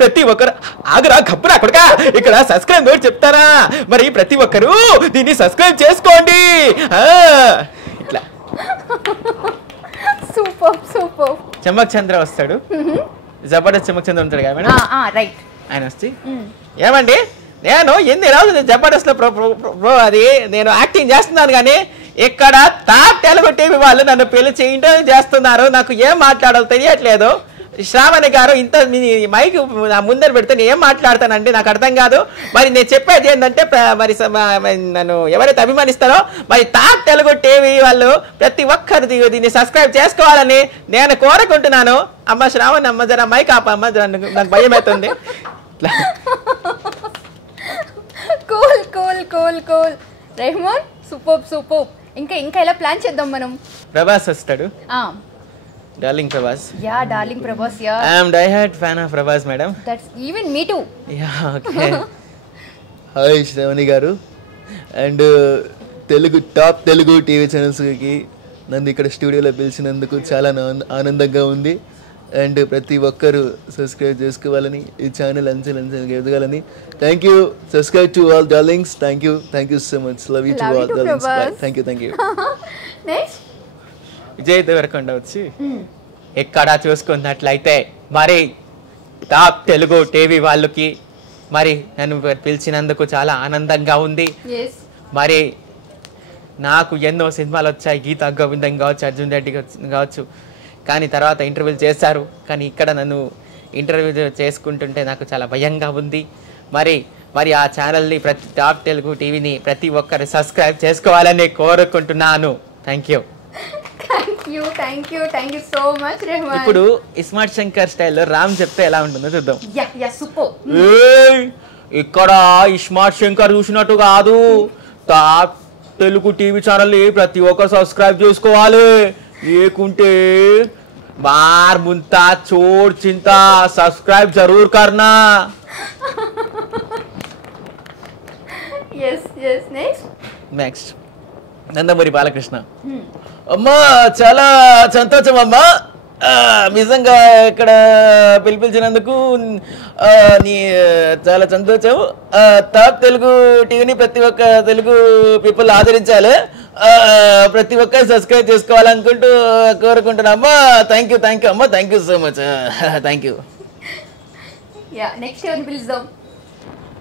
ప్రతి ఒక్కరు ఆగరా కప్పునా కొడకా, ఇక్కడ సబ్స్క్రైబ్ నోట్ చెప్తారా, మరి ప్రతి ఒక్కరు దీన్ని సబ్స్క్రైబ్ చేసుకోండి. ఇట్లా సూపర్. చమ్మక్ చంద్ర వస్తాడు. జబర్దస్త్ చమ్మక్ చంద్ర ఉంటాడు కదా మేడం, రైట్. ఆయన వచ్చి ఏమండి నేను ఎన్ని రోజులు జబర్దస్త్ లో అది నేను యాక్టింగ్ చేస్తున్నాను, కానీ ఇక్కడ టాప్ తెలుగు టీవీ వాళ్ళు నన్ను పిలిచి ఇంటర్వ్యూ చేస్తున్నారు. నాకు ఏం మాట్లాడాలో తెలియట్లేదు. శ్రావణి గారు ఇంత మైక్ నా ముందర పెడితే నేను ఏం మాట్లాడతానండి, నాకు అర్థం కాదు. మరి నేను చెప్పేది ఏంటంటే మరి నన్ను ఎవరైతే అభిమానిస్తారో మరి టాప్ తెలుగు టీవీ వాళ్ళు ప్రతి ఒక్కరు దీన్ని సబ్స్క్రైబ్ చేసుకోవాలని నేను కోరుకుంటున్నాను. అమ్మ శ్రావణి, అమ్మ జర మైక్ ఆప అమ్మ, నాకు భయం అవుతుంది. కూల్ రెహమాన్. సూపర్. ఇంకా ఎలా ప్లాన్ చేద్దాం మనం? ప్రభాస్ వస్తాడు. Darling Prabhas. Yeah, darling Prabhas. Yeah, I am die hard fan of Prabhas madam. That's even me too. Yeah, okay. Hi Shravani గారు. అండ్ టాప్ తెలుగు టీవీ ఛానల్స్కి నన్ను ఇక్కడ స్టూడియోలో పిలిచినందుకు చాలా ఆనందంగా ఉంది. అండ్ ప్రతి ఒక్కరూ సబ్స్క్రైబ్ చేసుకోవాలని, ఈ ఛానల్ అంచెలంచెలుగా ఎదగాలని. Thank you. Subscribe to all darlings. Thank you so much. Love you to all darlings. Thank you. Next Vijay Devarakonda వచ్చి ఎక్కడ చూసుకున్నట్లయితే మరి టాప్ తెలుగు టీవీ వాళ్ళకి మరి నన్ను పిలిచినందుకు చాలా ఆనందంగా ఉంది. మరి నాకు ఎన్నో సినిమాలు వచ్చాయి, గీతా గోవిందం కావచ్చు, అర్జున్ రెడ్డి కావచ్చు, కానీ తర్వాత ఇంటర్వ్యూలు చేశారు. కానీ ఇక్కడ నన్ను ఇంటర్వ్యూ చేసుకుంటుంటే నాకు చాలా భయంగా ఉంది. మరి ఆ ఛానల్ని ప్రతి టాప్ తెలుగు టీవీని ప్రతి ఒక్కరు సబ్స్క్రైబ్ చేసుకోవాలని కోరుకుంటున్నాను. Thank you so much Rahman. ఇప్పుడు ఇస్మార్ట్ శంకర్ స్టైల్లో రామ్ చెప్తే ఎలా ఉంటుందో చూద్దాం. ఇక్కడ ఇస్మార్ట్ శంకర్ చూసినట్టు కాదు, టాప్ తెలుగు టీవీ ఛానల్ ప్రతి ఒక్కరు సబ్స్క్రైబ్ చేసుకోవాలి. లేకుంటే बार मुंता चोर चिंता सब्सक्राइब जरूर करना. yes next Nandamuri Balakrishna. అమ్మా చాలా సంతోషం అమ్మా, నిజంగా ఇక్కడ పిలిపించినందుకు నీ చాలా సంతోషం. టాప్ తెలుగు టీవీని ప్రతి ఒక్క తెలుగు పీపుల్ ఆదరించాలి, ప్రతి ఒక్కరు సబ్స్క్రైబ్ చేసుకోవాలనుకుంటూ కోరుకుంటున్నా అమ్మా. థ్యాంక్ యూ అమ్మా, thank you so much, thank you.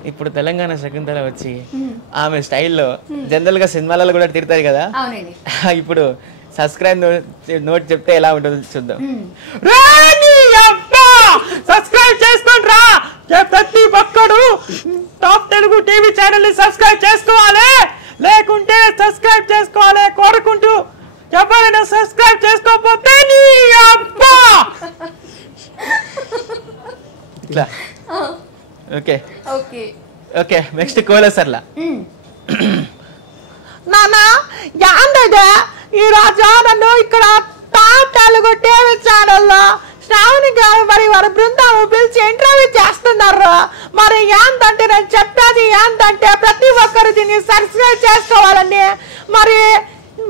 ఇప్పుడు తెలంగాణ శకుంతల వచ్చి ఆమె స్టైల్లో జనరల్ గా సినిమాలలో కూడా తిడతారు కదా, ఇప్పుడు సబ్స్క్రైబ్ నోట్ చెప్తే ఎలా ఉంటుందో చూద్దాం. సబ్స్క్రైబ్ చేసుకోండి రా, ప్రతి ఒక్కడు టాప్ తెలుగు టీవీ ఛానల్ ని సబ్స్క్రైబ్ చేసుకోవాలి, లేకుంటే సబ్స్క్రైబ్ చేసుకోవాలి కోరుకుంటూ. ఎవరైనా సబ్స్క్రైబ్ చేసుకోకపోతే నీ అబ్బా. ఇట్లా ఓకే నెక్స్ట్ కోలేసర్లా. నానా యాందదా ఈ రోజు నన్ను ఇక్కడ టాప్ తెలుగు టీవీ ఛానల్లో శ్రావణి గారు మరి వారి బృందం పిలిచి ఇంటర్వ్యూ చేస్తున్నారు. మరి ఏంటంటే నేను చెప్పేది ఏంటంటే ప్రతి ఒక్కరు దీన్ని సబ్స్క్రైబ్ చేసుకోవాలని. మరి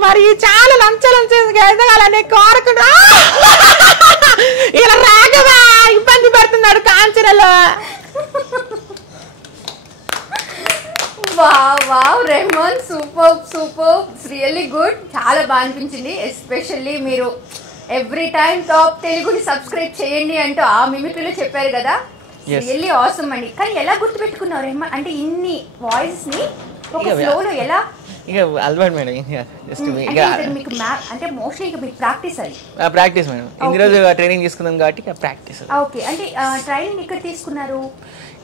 మరి చాలా లంచాలని ఎదగాలని కోరుకుంటా ఇలా రాఘవా ఇబ్బంది పడుతున్నాడు కాంచనలో. Wow Rahman, super super, really good. చాలా బాగా అనిపించింది. ఎస్పెషల్లీ మీరు ఎవ్రీ టైం టాప్ తెలుగుని సబ్స్క్రైబ్ చేయండి అంటూ ఆ మిమిక్రీలో చెప్పారు కదా, రియల్లీ ఆసమ్ అండి. కానీ ఎలా గుర్తుపెట్టుకున్నారు రెహమాన్ అంటే ఇన్ని వాయిస్ ని ఒక ఫ్లోలో? ఎలా? ఇక అలవాటు మేడం. జస్ట్ మీకు అంటే మోస్ట్లీ ఇక మీకు ప్రాక్టీస్ అది. Practice madam. ఇన్ని రోజు ట్రైనింగ్ తీసుకున్నాం కాబట్టి ప్రాక్టీస్. ఓకే, అంటే ట్రైనింగ్ ఇక్కడ తీసుకున్నారు?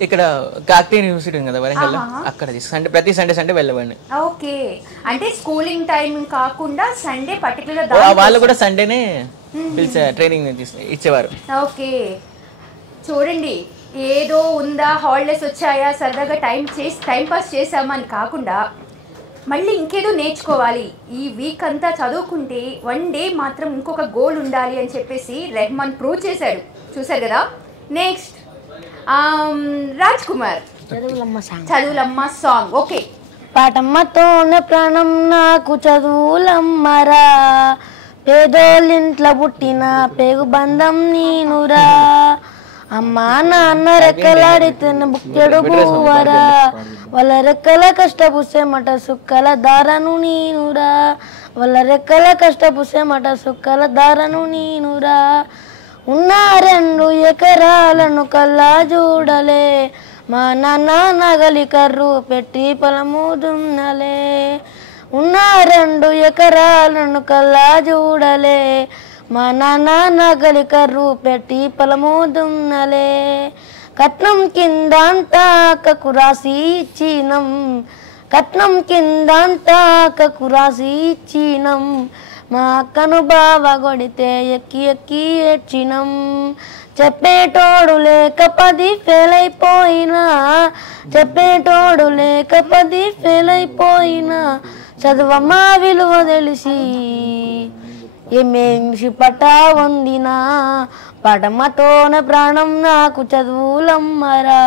ఇక్కడ కాకతీయ యూనివర్సిటీ ఉంది కదా వరంగల్, అక్కడ తీసుకు ప్రతి సండే వెళ్ళవండి. ఓకే, అంటే స్కూలింగ్ టైం కాకుండా సండే పర్టికులర్ వాళ్ళు కూడా సండేనే పిలిచే ట్రైనింగ్ ఇచ్చేవారు. ఓకే, చూడండి ఏదో ఉందా, హాలిడేస్ వచ్చాయా, సరదాగా టైం పాస్ చేసామని కాకుండా మళ్ళీ ఇంకేదో నేర్చుకోవాలి, ఈ వీక్ అంతా చదువుకుంటే వన్ డే మాత్రం ఇంకొక గోల్ ఉండాలి అని చెప్పేసి రెహమాన్ ప్రూవ్ చేశాడు. చూశారు కదా. నెక్స్ట్ రాజ్ కుమార్, చదువులమ్మ సాంగ్. ఓకే. పాటమ్మతోనే ప్రాణం నాకు చదువులమ్మరా, పేదోళ్ళింట్లో పుట్టిన పేగు బంధం నీనురా, అమ్మా నాన్న రెక్కలాడితేనే బుక్కెడు బువ్వరా, వాళ్ళ రెక్కల కష్టపు సెమట సుక్కల దారను నీనురా, వాళ్ళ రెక్కల కష్టపు సెమట సుక్కల దారను నీనురా, ఉన్న 2 ఎకరాలను కల్లా చూడలే, మా నాన్న నగలి కర్రు పెట్టి పొలము దున్నలే, ఉన్న 2 ఎకరాలను కల్లా చూడలే, మా నాన్న నగలి కర్రు పెట్టి పొలము దున్నలే, కట్నం కింద అంతా అక్కకు రాసి ఇచ్చినం, కట్నం కింద అంతా అక్కకు రాసి ఇచ్చినం, మా అక్కను బావ కొడితే ఎక్కి ఎక్కి ఏడ్చినం, చెప్పేటోడు లేక 10 ఫెయిల్ అయిపోయినా, చెప్పేటోడు లేక 10 ఫెయిల్ అయిపోయినా, చదువమ్మ విలువ తెలిసి ఏమేసి పటా వందినా, పడమతోనే ప్రాణం నాకు చదువులమ్మరా,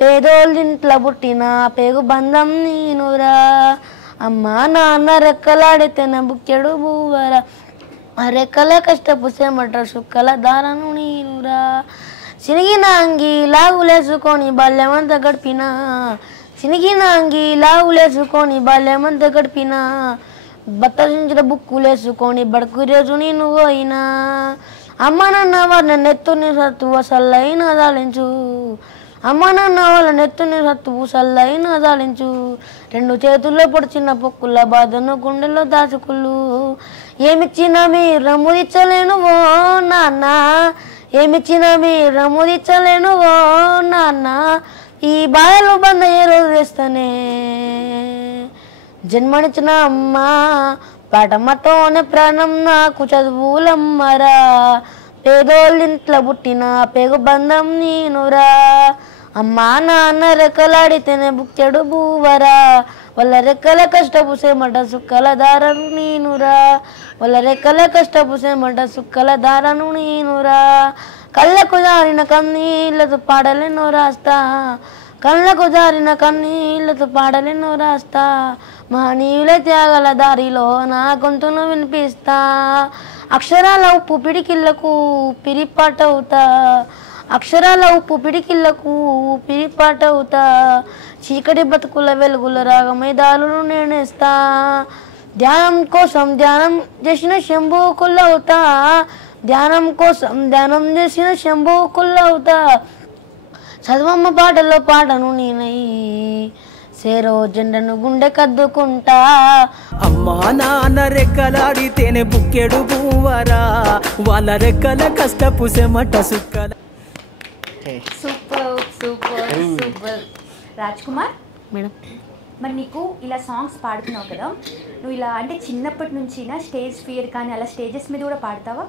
పేదోళ్ళింట్లో పుట్టిన పేగు బంధం నీనురా, అమ్మా నాన్న రెక్కలాడితేనే బుక్కెడు బువ్వరా, రెక్కల కష్టపు సెమట సుక్కల దారను నీనురా, చినిగిన అంగి లాగులేసుకొని బాల్యమంతా గడిపినా, చినిగిన అంగి లాగులేసుకొని బాల్యమంతా గడిపినా, బత్తరించిన బుక్కులేసుకొని బడుకు రోజు నేను పోయినా, అమ్మ నాన్న వాళ్ళ నెత్తుని సత్తువ సల్లైన దాలించు, అమ్మ నాన్న వాళ్ళ నెత్తుని సత్తువు సల్లైన దాలించు, 2 చేతుల్లో పొడిచిన పొక్కుల బాధను గుండెల్లో దాచుకుళ్ళు, ఏమిచ్చినా మీ రమ్ముదిచ్చలేను ఓ నాన్న, ఏమిచ్చినా మీ రమ్ముదిచ్చలేను ఓ నాన్న, ఈ బాధలు బంద ఏ రోజు వేస్తానే, జన్మనిచ్చిన అమ్మ పాటమ్మతోనే ప్రాణం నాకు చదువులమ్మరా, పేదోళ్ళింట్లో పుట్టిన పేగు బంధం నీనురా, అమ్మా నాన్న రెక్కలాడితేనే బుక్కెడు బువ్వరా, వాళ్ళ రెక్కల కష్టపు సెమట సుక్కల దారను నీనురా, వాళ్ళ రెక్కల కష్టపు సెమట సుక్కల దారను నీనురా, కళ్ళకు జారిన కన్నీళ్ళతో పాడలేనో రాస్తా, కళ్ళకు జారిన కన్నీళ్ళతో పాడలేనో రాస్తా, మహనీయుల త్యాగల దారిలో నా గొంతును వినిపిస్తా, అక్షరాల ఉప్పు పిడికిళ్లకు పిరిపాటవుతా, అక్షరాల ఉప్పు పిడికిళ్లకు పిరిపాటవుతా, చీకటి బతుకుల వెలుగుల రాగమై దారులు నేనేస్తా, ధ్యానం కోసం ధ్యానం చేసిన శంభు కుల్లవుతా, ధ్యానం కోసం ధ్యానం చేసిన శంభు కుల్లవుతా, చదువమ్మ పాటల్లో పాటను నేనై సేరో జెండను గుండె కద్దుకుంటా, అమ్మా నాన్న రెక్కలాడితేనే బుక్కెడు బువ్వరా, వాళ్ళ రెక్కల కష్టపు సెమట సుక్కల. Super super super. Raj Kumar madam, మరి నీకు ఇలా సాంగ్స్ పాడుతున్నావు కదా, నువ్వు ఇలా అంటే చిన్నప్పటి నుంచి స్టేజ్ ఫియర్ కానీ అలా స్టేజెస్ మీద కూడా పాడతావా?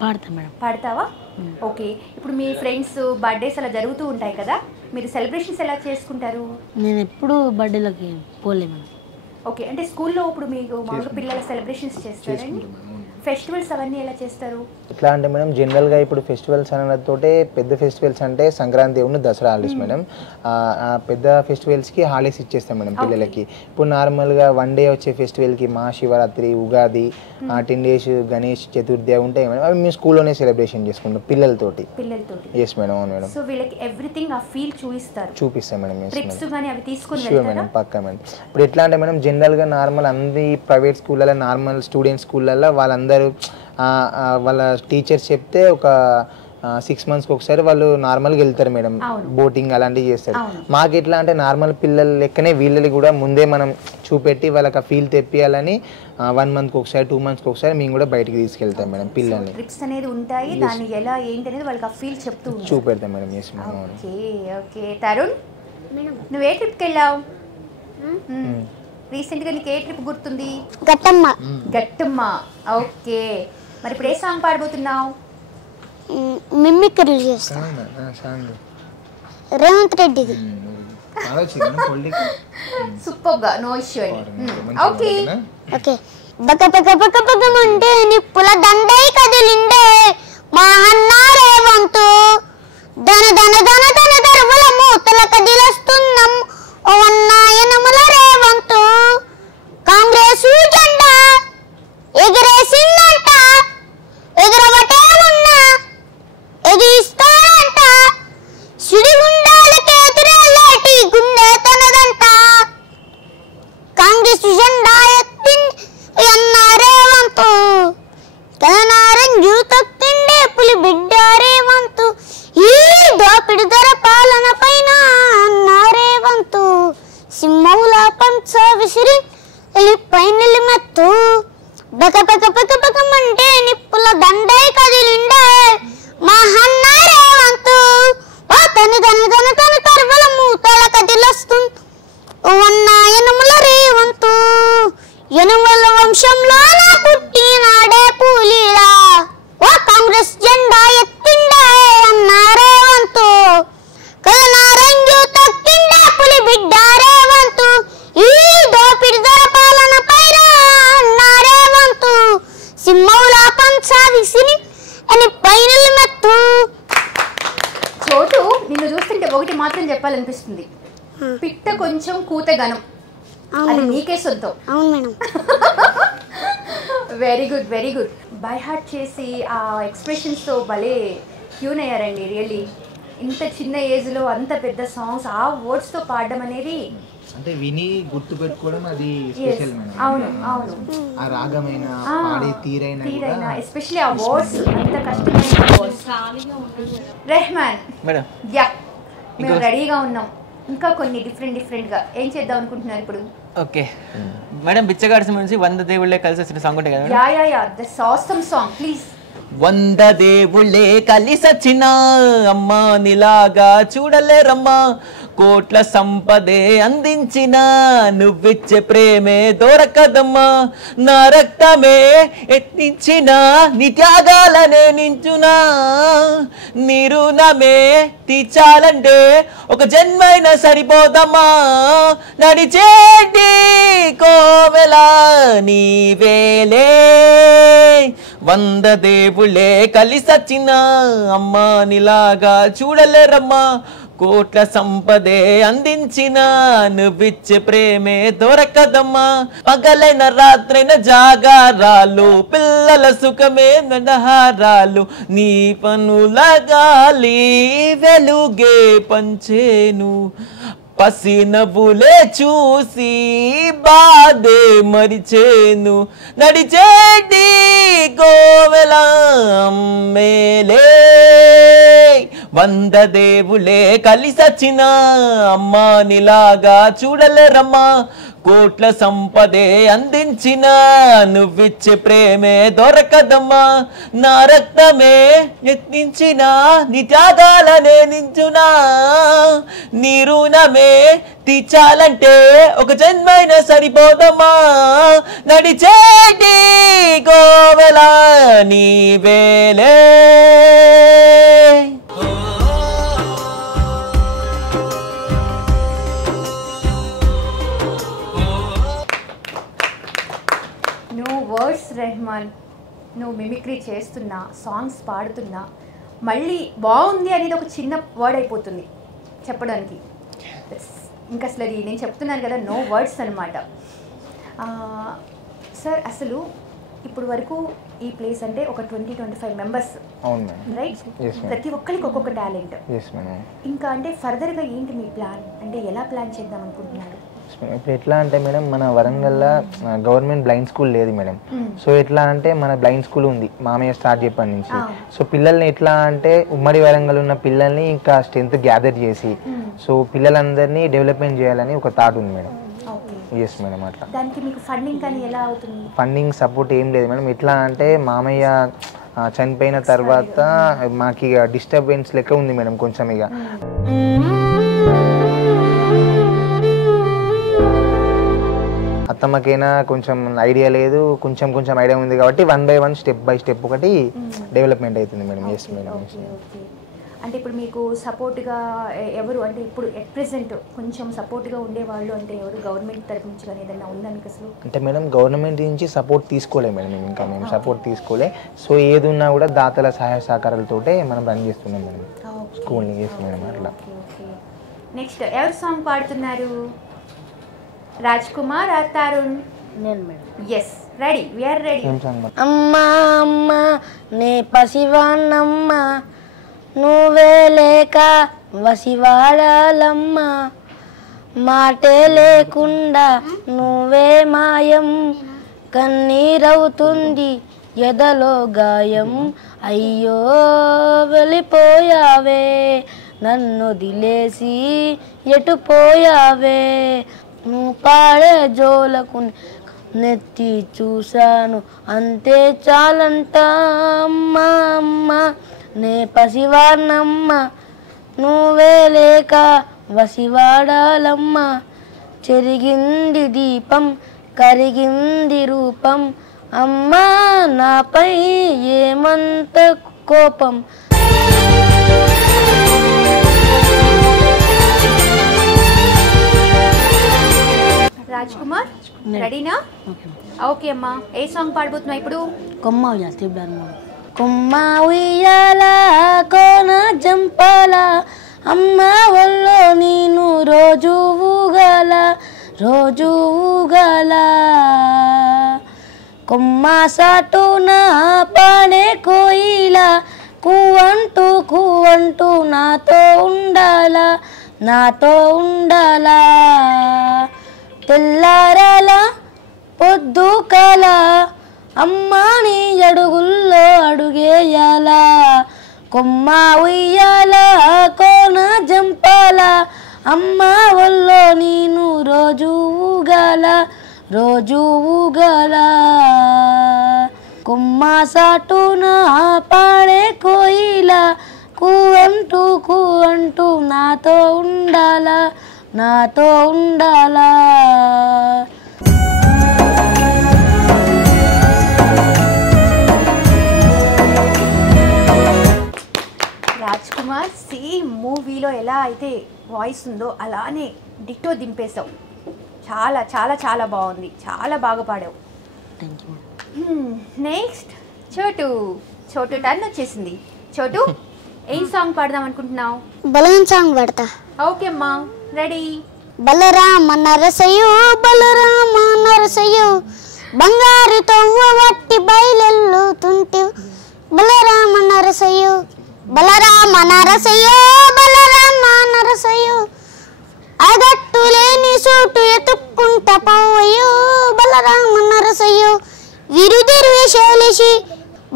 పాడతా మేడం. పాడతావా? ఓకే. ఇప్పుడు మీ ఫ్రెండ్స్ బర్త్డేస్ అలా జరుగుతూ ఉంటాయి కదా, మీరు సెలబ్రేషన్స్ ఎలా చేసుకుంటారు? నేను ఎప్పుడు బర్త్డేలకి పోలే మేడం. ఓకే, అంటే స్కూల్లో ఇప్పుడు మీకు మామూలుగా పిల్లల సెలబ్రేషన్స్ చేస్తారండి? ఫెస్టివల్స్ అవన్నీ ఎలా చేస్తారు? ఎట్లా అంటే మేడం జనరల్గా ఇప్పుడు ఫెస్టివల్స్ అనడంతోటే పెద్ద ఫెస్టివల్స్ అంటే సంక్రాంతి ఉన్న దసరా హాలిడేస్ మేడం. పెద్ద ఫెస్టివల్స్కి హాలిడేస్ ఇచ్చేస్తాం మేడం పిల్లలకి. ఇప్పుడు నార్మల్గా 1 డే వచ్చే ఫెస్టివల్కి మహాశివరాత్రి, ఉగాది, 10 days గణేష్ చతుర్థి ఉంటాయి మేడం. అవి మేము స్కూల్లోనే సెలబ్రేషన్ చేసుకుంటాం పిల్లలతోటి. Yes madam. అవును మేడం. సో వీళ్ళకి ఎవ్రీథింగ్ ఆ ఫీల్ చూపిస్తాం మేడం. ట్రిప్స్ గాని అవి తీసుకొని వెళ్తారా మేడం? పక్కా మేడం. ఇప్పుడు ఎట్లా అంటే మేడం జనరల్గా నార్మల్ అన్ని ప్రైవేట్ స్కూళ్ళలో నార్మల్ స్టూడెంట్ స్కూళ్ళల్లో వాళ్ళందరూ వాళ్ళ టీచర్స్ చెప్తే ఒక 6 monthsకి ఒకసారి వాళ్ళు నార్మల్గా వెళ్తారు మేడం, బోటింగ్ అలాంటివి చేస్తారు. మాకు ఎట్లా అంటే నార్మల్ పిల్లల లెక్కనే వీళ్ళని కూడా ముందే మనం చూపెట్టి వాళ్ళకి ఆ ఫీల్ తెప్పియాలని 1 monthకి ఒకసారి 2 monthsకి ఒకసారి మేము కూడా బయటికి తీసుకెళ్తాం మేడం పిల్లల్ని. ట్రిప్స్ అనేది ఉంటాయి, దాన్ని ఎలా ఏంటి అనేది వాళ్ళకి ఆ ఫీల్ చెప్తూ చూపెడతాం madam. Yes madam. Okay okay. Tarun, నువ్వు ఏ ట్రిప్కి వెళ్ళావు రీసెంట్గా? నీకు ఏ ట్రిప్ గుర్తుంది? గట్టమ్మ. ఓకే, మరి ఇప్పుడు ఏ సాంగ్ పాడబోతున్నావు? మిమిక్రీ చేస్తా. రేవంత్ రెడ్డిది. సూపర్గా, నో ఇష్యూ. Okay okay. బక బక బక బకమంటే నిప్పుల దండై కదిలిండే మా అన్న రేవంతు, ధన ధన ధన ధన దర్వల మూతల కదిలొస్తున్నాం ఓ అన్నాయనముల రేవంతు. కాంగ్రెస్ జెండా ఎగిరేసిందంట, ఎగరవటే ఉన్నా ఎగిరిస్తాడంట, సిడిగుండాలకి ఎదురెళ్ళేటి గుండె తనదంట. కాంగ్రెస్ జెండా ఎత్తింది అన్న రేవంతు, తనారంజు తొక్కిండే పులి బిడ్డ రేవంతు. ఈ దోపిడి ధర పాలన పైన అన్న రేవంతు, సింహముల పంచ విసిరి పైనలి మత్తు. బక బక బక బకమంటే నిప్పుల దండై కదిలిండే మా అన్న రేవంతు, ఓ తను తను తను తను తర్వల మూతల కదిలొస్తుంది ఓ అన్నాయనముల రేవంతు. యనుమల వంశంలో పుట్టినాడే పూలిలా, ఓ కాంగ్రెస్ జెండా ఎత్తిండే అన్న రేవంతు. కలనారంజు తక్కిండే పులి బిడ్డ రేవంతు. ఈ దోపిడి ధర పాలన పైన అన్న రేవంతు, సింహముల పంచ విసిరి అని పైనలు మెత్తు. చోటు, నిన్ను చూస్తుంటే ఒకటి మాత్రం చెప్పాలనిపిస్తుంది, పిట్ట కొంచెం కూత గనం, అది నీకే సొంతం. అవును madam. Very good very good. By heart చేసి ఆ ఎక్స్ప్రెషన్స్తో భలే ట్యూన్ అయ్యారండి. రియల్లీ ఇంత చిన్న ఏజ్లో అంత పెద్ద సాంగ్స్ ఆ వర్డ్స్తో పాడడం అనేది అంటే విని గుర్తు పెట్టుకోవడం అది స్పెషల్ మేడం. అవును అవును. ఆ రాగమైన పాడే తీరైన ఎస్పెషల్లీ ఆ వర్డ్స్ అంత కష్టమైన వర్డ్స్. రెహమాన్ మేడం, యా, మేము రెడీగా ఉన్నాం. ఇంకా కొన్ని డిఫరెంట్గా ఏం చేద్దాం అనుకుంటున్నారు ఇప్పుడు? ఓకే మేడం, బిచ్చగాడి నుంచి 100 దేవుళ్ళే కలిసి వచ్చిన సాంగ్ ఉంటుంది కదా? Yeah that's awesome song. Please. 100 దేవుళ్ళే కలిసొచ్చిన అమ్మా నిలాగా చూడలేరమ్మా, కోట్ల సంపదే అందించిన నువ్విచ్చే ప్రేమే దొరకదమ్మా, నా రక్తమే ఎత్తించిన నీ త్యాగాలనే నించునా, నీ రుణమే తీర్చాలంటే ఒక జన్మైనా సరిపోదమ్మా, నడిచేటి కోవెల నీవేలే, 100 దేవుళ్ళే కలిసొచ్చిన అమ్మా నిలాగా చూడలేరమ్మా, కోట్ల సంపదే అందించిన నువ్విచ్చే ప్రేమే దొరకదమ్మా, పగలైన రాత్రైన జాగారాలు, పిల్లల సుఖమే నడహారాలు, నీ పనుల గాలి వెలుగే పంచేను, పసి నవ్వులే చూసి బాధే మరిచేను, నడిచేటి కోవెల అమ్మేలే, 100 దేవులే కలిసొచ్చిన అమ్మా నిలాగా చూడలేరమ్మా, కోట్ల సంపదే అందించిన నువ్విచ్చే ప్రేమే దొరకదమ్మా, నా రక్తమే యత్నించిన నీ త్యాగాలనే నించునా, నీ రుణమే తీర్చాలంటే ఒక జన్మైనా సరిపోదమ్మా, నడిచేటి కోవెల నీవేలే. No words Rahman, no mimicry చేస్తున్నా, సాంగ్స్ పాడుతున్నా మళ్ళీ బాగుంది అనేది ఒక చిన్న వర్డ్ అయిపోతుంది చెప్పడానికి. ఇంకా అసలు అది నేను చెప్తున్నాను కదా, నో వర్డ్స్ అనమాట. సార్ అసలు ఇప్పుడు వరకు ఈ ప్లేస్ అంటే ఒక 20-25 మెంబర్స్, రైట్? ప్రతి ఒక్కరికి ఒక్కొక్క టాలెంట్. ఇంకా అంటే ఫర్దర్గా ఏంటి మీ ప్లాన్? అంటే ఎలా ప్లాన్ చేద్దాం అనుకుంటున్నారు? ఇప్పుడు ఎట్లా అంటే మేడం, మన వరంగల్లో గవర్నమెంట్ బ్లైండ్ స్కూల్ లేదు మేడం. సో ఎట్లా అంటే మన బ్లైండ్ స్కూల్ ఉంది మామయ్య స్టార్ట్ చెప్పని నుంచి. సో పిల్లల్ని ఎట్లా అంటే ఉమ్మడి వరంగల్ ఉన్న పిల్లల్ని ఇంకా స్ట్రెంత్ గ్యాదర్ చేసి సో పిల్లలందరినీ డెవలప్మెంట్ చేయాలని ఒక థాట్ ఉంది మేడం. Yes madam. అట్లా దానికి మీకు ఫండింగ్ కానీ ఎలా అవుతుంది? ఫండింగ్ సపోర్ట్ ఏం లేదు మేడం. ఎట్లా అంటే మామయ్య చనిపోయిన తర్వాత మాకు ఇక డిస్టర్బెన్స్ లెక్క ఉంది మేడం కొంచెం. ఇక అత్తమ్మకైనా కొంచెం ఐడియా లేదు, కొంచెం కొంచెం ఐడియా ఉంది కాబట్టి 1 by 1 స్టెప్ బై స్టెప్ ఒకటి డెవలప్మెంట్ అవుతుంది మేడం. Yes madam. అంటే ఇప్పుడు మీకు సపోర్ట్గా ఎవరు, అంటే ఇప్పుడు ఎట్ ప్రెసెంట్ కొంచెం సపోర్ట్గా ఉండేవాళ్ళు అంటే ఎవరు? గవర్నమెంట్ తరఫు నుంచి కానీ ఏదైనా ఉందా మీకు అసలు? అంటే మేడం గవర్నమెంట్ నుంచి సపోర్ట్ తీసుకోలే మేడం. మేము సపోర్ట్ తీసుకోలే. సో ఏది ఉన్నా కూడా దాతల సహాయ సహకారాలతోటే మనం రన్ చేస్తున్నాం మేడం స్కూల్ని. Yes madam. అట్లా నెక్స్ట్ ఎవరు సాంగ్ పాడుతున్నారు? రాజ్ కుమార్ ఆర్ తరుణ్? నేను madam. Yes, ready, we are ready. అమ్మా అమ్మా నే పసివాణమ్మా, నువ్వే లేక వసివాడాలమ్మా, మాటే లేకుండా నువ్వే మాయం, కన్నీరవుతుంది ఎదలో గాయం, అయ్యో వెళ్ళిపోయావే నన్ను దిలేసి ఎటుపోయావే, నువ్వు పాడే జోలకు నెత్తి చూశాను అంతే చాలంట, అమ్మా అమ్మా నే పసివాణమ్మ, నువ్వే లేక వసివాడాలమ్మ, చెరిగింది దీపం కరిగింది రూపం, అమ్మా నాపై ఏమంత కోపం. రాజ్ కుమార్ రెడీనా? ఓకే అమ్మా, ఏ సాంగ్ పాడబోతున్నావు ఇప్పుడు? కొమ్మ కొమ్మ ఉయ్యాల కోన జంపాల, అమ్మ ఒళ్ళో నేను రోజు ఊగాల రోజు ఊగాల, కొమ్మ సాటున పాడే కోయిల, కూవంటూ నాతో ఉండాలా నాతో ఉండాలా, తెల్లారాల పొద్దు కాల అమ్మా నీ అడుగుల్లో అడుగేయాలా, కొమ్మ ఉయ్యాల కోన జంపాల, అమ్మ ఒళ్ళో నేను రోజు ఊగాల రోజు ఊగాల, కొమ్మ సాటున పాడే కోయిల, కూవంటూ నాతో ఉండాలా నాతో ఉండాలా. రాజ్ కుమార్ సేమ్ మూవీలో ఎలా అయితే వాయిస్ ఉందో అలానే డిట్టో దింపేశావు. చాలా చాలా చాలా బాగుంది, చాలా బాగా పాడావు. నెక్స్ట్ చోటు టర్న్ వచ్చేసింది. చోటు, ఏం సాంగ్ పాడదాం అనుకుంటున్నావు? బలగం సాంగ్ పాడతా. ఓకే అమ్మా, రెడీ. బలరామ నరసయ్యో బలరామ నరసయ్యో, బంగారు తవ్వ వట్టి బయలెల్లుతుంటే, బలరామ నరసయ్యో బలరామ నరసయ్యో బలరామ నరసయ్యో, అగట్టు లేని సోటు ఎత్తుక్కుంట పోవయ్యో, బలరామ నరసయ్యో, విరుదిరువేషాలేసి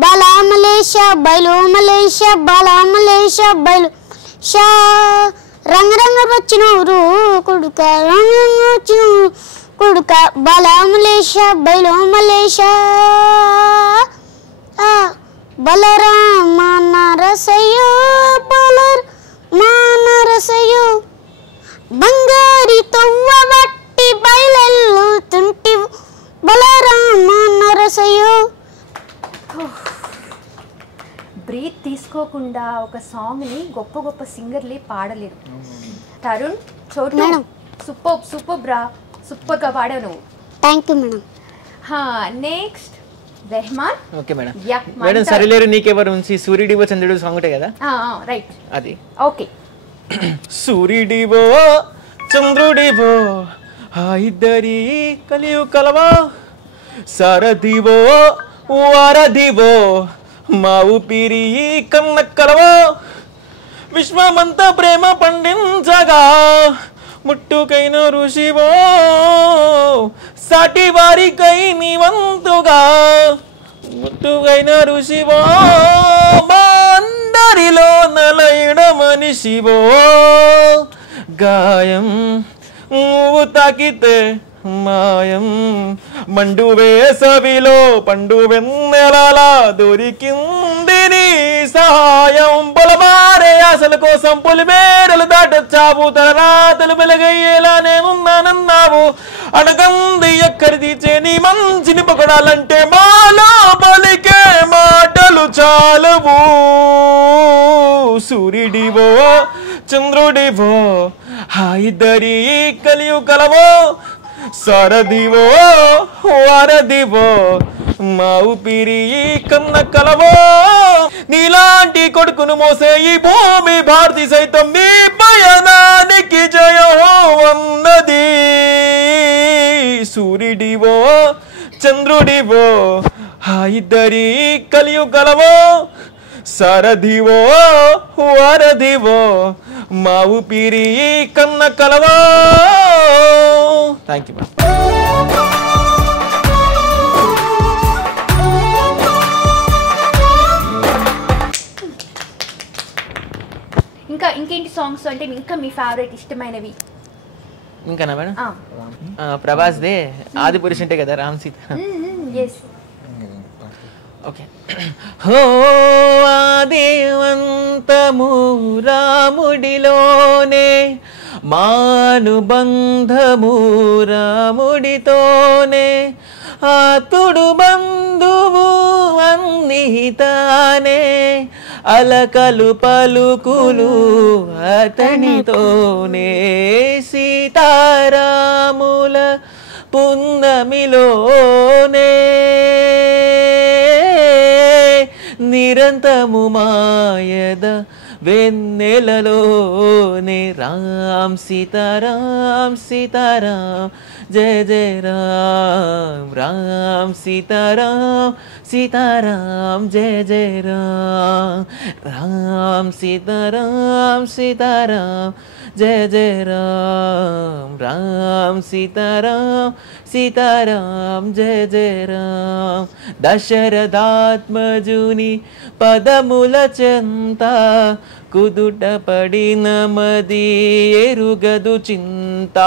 బలామలేశ బయలుమలేశ బలామలేశ బయలు షా, రంగరంగ వచ్చినూరు కొడుక వచ్చిన కొడుక, బలామలేశ బయలుమలేశ, బలరామ నరసయ్యో బలరామ నరసయ్యో, బంగారి తవ్వ వట్టి బయలెల్లుతుంటి, బలరామ నరసయ్యో. బ్రీత్ తీసుకోకుండా ఒక సాంగ్ని గొప్ప గొప్ప సింగర్లే పాడలేరు. తరుణ్, చోటు, సూపర్ రా, సూపర్గా పాడావు నువ్వు. Thank you madam. Next Rahman. Okay madam. Yeah, madam Sarileru Neekevvaru నుంచి సూర్యుడివో చంద్రుడు సాంగ్ ఉంటాయి కదా, రైట్, అది. ఓకే. సూర్యుడివో చంద్రుడివో ఆ ఇద్దరి కలియు కలవా, సారథివో వారధివో మా ఊపిరి కన్న కలవో, విశ్వమంతా ప్రేమ పండించగా ముట్టుకైన ఋషివో, సాటి వారికై నీవంతుగా ముట్టుకైన ఋషివో, మా అందరిలో నలయడ మనిషివో, గాయం నువ్వు తాకితే మాయం, మండు వేసవిలో పండు వెన్నెలలా దొరికింది నీ సహాయం, పొలమారే ఆశల కోసం పొలిమేరలు దాటొచ్చావు, తన రాతలు వెలగయ్యేలా నేనున్నానన్నావు, అడగంది ఎక్కడిది చేని మంచిని పొగడాలంటే మాలో పలికే మాటలు చాలవు, సూర్యుడివో చంద్రుడివో ఆ ఇద్దరి కలియు కలవో, సారథివో వారధివో మా ఊపిరి కన్న కలవో, నీలాంటి కొడుకును మోసే ఈ భూమి భారతి సైతం నీ పయనానికి జయం అన్నది, సూర్యుడివో చంద్రుడివో ఆ ఇద్దరి కలియు కలవో, సారథివో వారధివో మా ఊపిరి కన్న కలవో. Thank you. ఇంకేంటి సాంగ్స్ అంటే ఇంకా మీ ఫేవరెట్ ఇష్టమైనవి? ఇంకానా మేడం? ప్రభాస్ దే ఆది పురుష్ ఉంటాయి కదా, రామ్ సీత. ఓకే. హో ఆదివంతము రాముడిలోనే, మానుబంధము రాముడితోనే, ఆతుడు బంధువు అన్నితానే, అలకలు పలుకులు అతనితోనే, సీతారాముల పున్నమిలోనే, నిరంతము మాయద వెన్నెలలోనే, రామ్ సీతారాం సీతారాం జయ జయ రామ్, రామ్ సీతారాం సీతారాం జయ జయ రామ్, రామ్ సీతారాం సీతారాం జయ జయ రామ్, రామ్ సీతారాం సీతారాం జయ జయ రామ్, దశరథాత్మజుని పదముల చెంత కుదుట పడిన మది ఎరుగదు చింత,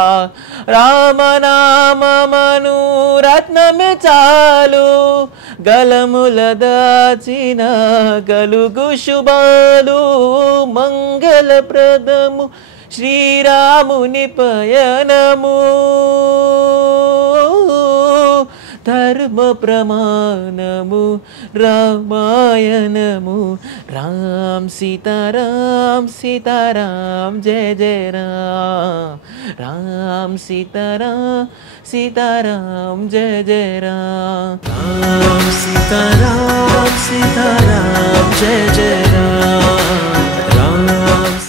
రామనామమను రత్నమే చాలు, గలముల దాచిన గలుగు శుభాలు, మంగళప్రదము శ్రీరాముని పయనము, ధర్మ ప్రమాణము రామాయణము, రామ్ సీతారాం సీతారాం జయ జయ రామ్, రామ్ సీతారాం సీతారాం జయ జయ రామ్, రామ్ సీతారాం సీతారాం జయ జయ రామ్, రామ్.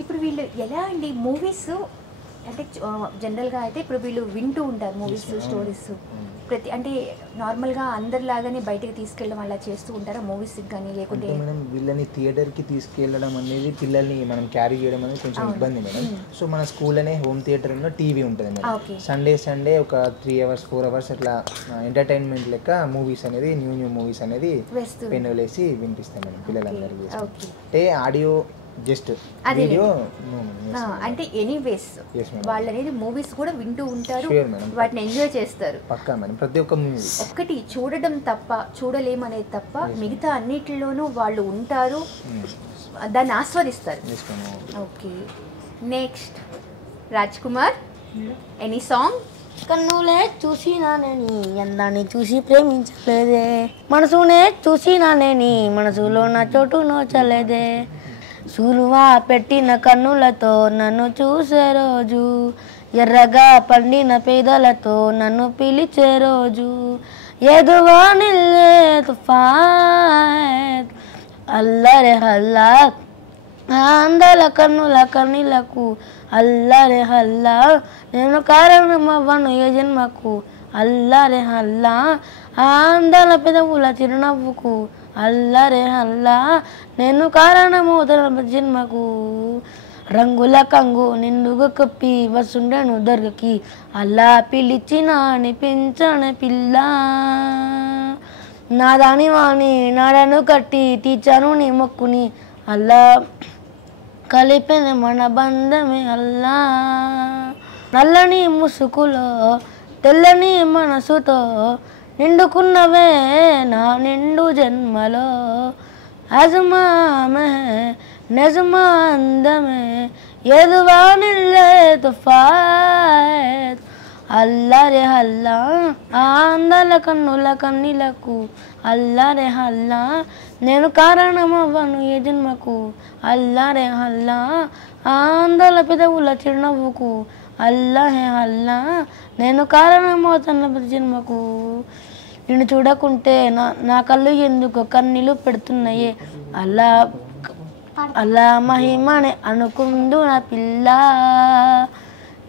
ఇప్పుడు వీళ్ళు ఎలా అండి మూవీస్ అంటే జనరల్గా అయితే ఇప్పుడు వీళ్ళు వింటూ ఉంటారు మూవీస్ స్టోరీస్ ప్రతి అంటే నార్మల్గా అందరిలాగానే బయటకు తీసుకెళ్ళడం అలా చేస్తూ ఉంటారా మూవీస్కి కానీ లేకుంటే? మనం వీళ్ళని థియేటర్కి తీసుకెళ్ళడం అనేది పిల్లల్ని మనం క్యారీ చేయడం అనేది కొంచెం ఇబ్బంది మేడం. సో మన స్కూల్లోనే హోమ్ థియేటర్లో టీవీ ఉంటుంది మేడం. సండే ఒక 3 hours 4 hours అట్లా ఎంటర్టైన్మెంట్ లెక్క మూవీస్ అనేది న్యూ మూవీస్ అనేది పెన్నులు వేసి వినిపిస్తాం మేడం పిల్లలందరికీ. అంటే ఆడియో జస్ట్ వీడియో అంటే ఎనీవేస్ వాళ్ళు అనేది మూవీస్ కూడా వింటూ ఉంటారు, వాటిని ఎంజాయ్ చేస్తారు. పక్కా మేడం. ప్రతి ఒక్క మూవీ ఒక్కటి చూడడం తప్ప చూడలేమనేది తప్ప మిగతా అన్నిటిలోనూ వాళ్ళు ఉంటారు, దాన్ని ఆస్వాదిస్తారు. Okay, next Raj Kumar, any song? కన్నులే చూసినానని అందాన్ని చూసి ప్రేమించలేదే, మనసునే చూసినానని మనసులో నా చోటు నోచలేదే, సులువా పెట్టిన కన్నులతో నన్ను చూసే రోజు ఎర్రగా పండిన పేదలతో నన్ను పిలిచే రోజు ఎదువా నిల్లే తుఫాన్ అల్లరే హల్లా అందాల కన్నుల కన్నీలకు అల్లరే హల్లా నేను కారణమవ్వను ఏ జన్మకు అల్లరే హల్లా అందాల పెదవుల చిరునవ్వుకు అల్లరే హల్లా నేను కారణమవుతున్న జన్మకు రంగుల కంగు నిండుగా కప్పి వసుండను దొరకకి అల్లా పిలిచిన అనిపించని పిల్ల నా దాని వాణి నాడను కట్టి తీర్చాను నీ మొక్కుని అల్లా కలిపిన మన బంధమే అల్లా నల్లని ముసుకులో తెల్లని మనసుతో నిండుకున్నవే నా నిండు జన్మలో అజమామే నిజమా అందమే ఎదువా నిల్లే తుఫాన్ అల్లరే హల్లా అందాల కన్నుల కన్నీలకు అల్లరే హల్లా నేను కారణమవ్వను ఏ జన్మకు అల్లరే హల్లా అందాల పెదవుల చిరునవ్వుకు అల్లహే హల్లా నేను కారణమవుతున్న ప్రతి జన్మకు నిన్ను చూడకుంటే నా కళ్ళు ఎందుకు కన్నీళ్ళు పెడుతున్నాయే అలా మహిమనే అనుకుందు నా పిల్ల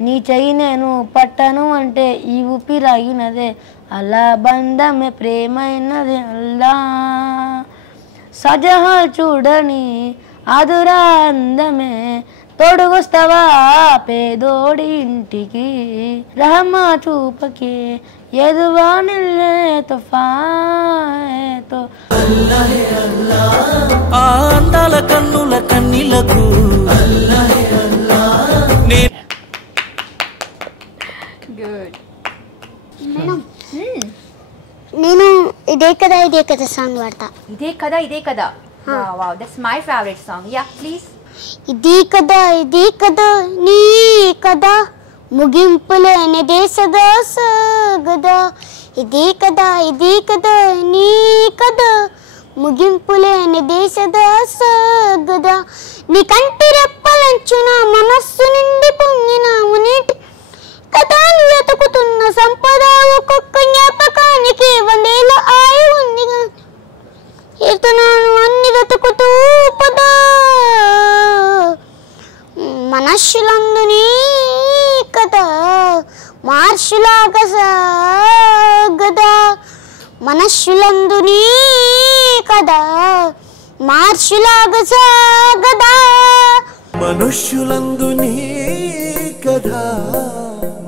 నీ చెయ్యి నేను పట్టను అంటే ఈ ఊపిరాగినదే అలా బంధమే ప్రేమైనది అల్లా సజహాల్ చూడని అదురా అందమే తోడుగొస్తావా పేదోడి ఇంటికి రహమా చూపకే ఎదువా నిల్లే తుఫాతో అందాల కన్నుల కన్నీలకు గుడ్. నేను ఇదే కదా సాంగ్ పాడతా. ఇదే కదా wow that's my favourite song. Yeah please. ఇది కదా నీ కదా ముగింపులేనిదే సదా సగదా ఇది కదా నీ కదా ముగింపులేనిదే సదా సగదా నీ కంటి రెప్పలంచున మనస్సు నిండి పొంగిన నీటి కదా వెతుకుతున్న సంపద ఒక్కొక్క జ్ఞాపకానికి 100 ఏళ్ళ ఆయు ఉందిగా ఎడుతున్నాను అన్ని వెతుకుతూ పదా మనస్సులందుని కదా మార్షులాగా సాగదా మనస్సులందుని కదా మార్షులాగా సాగదా మనుష్యులందుని కదా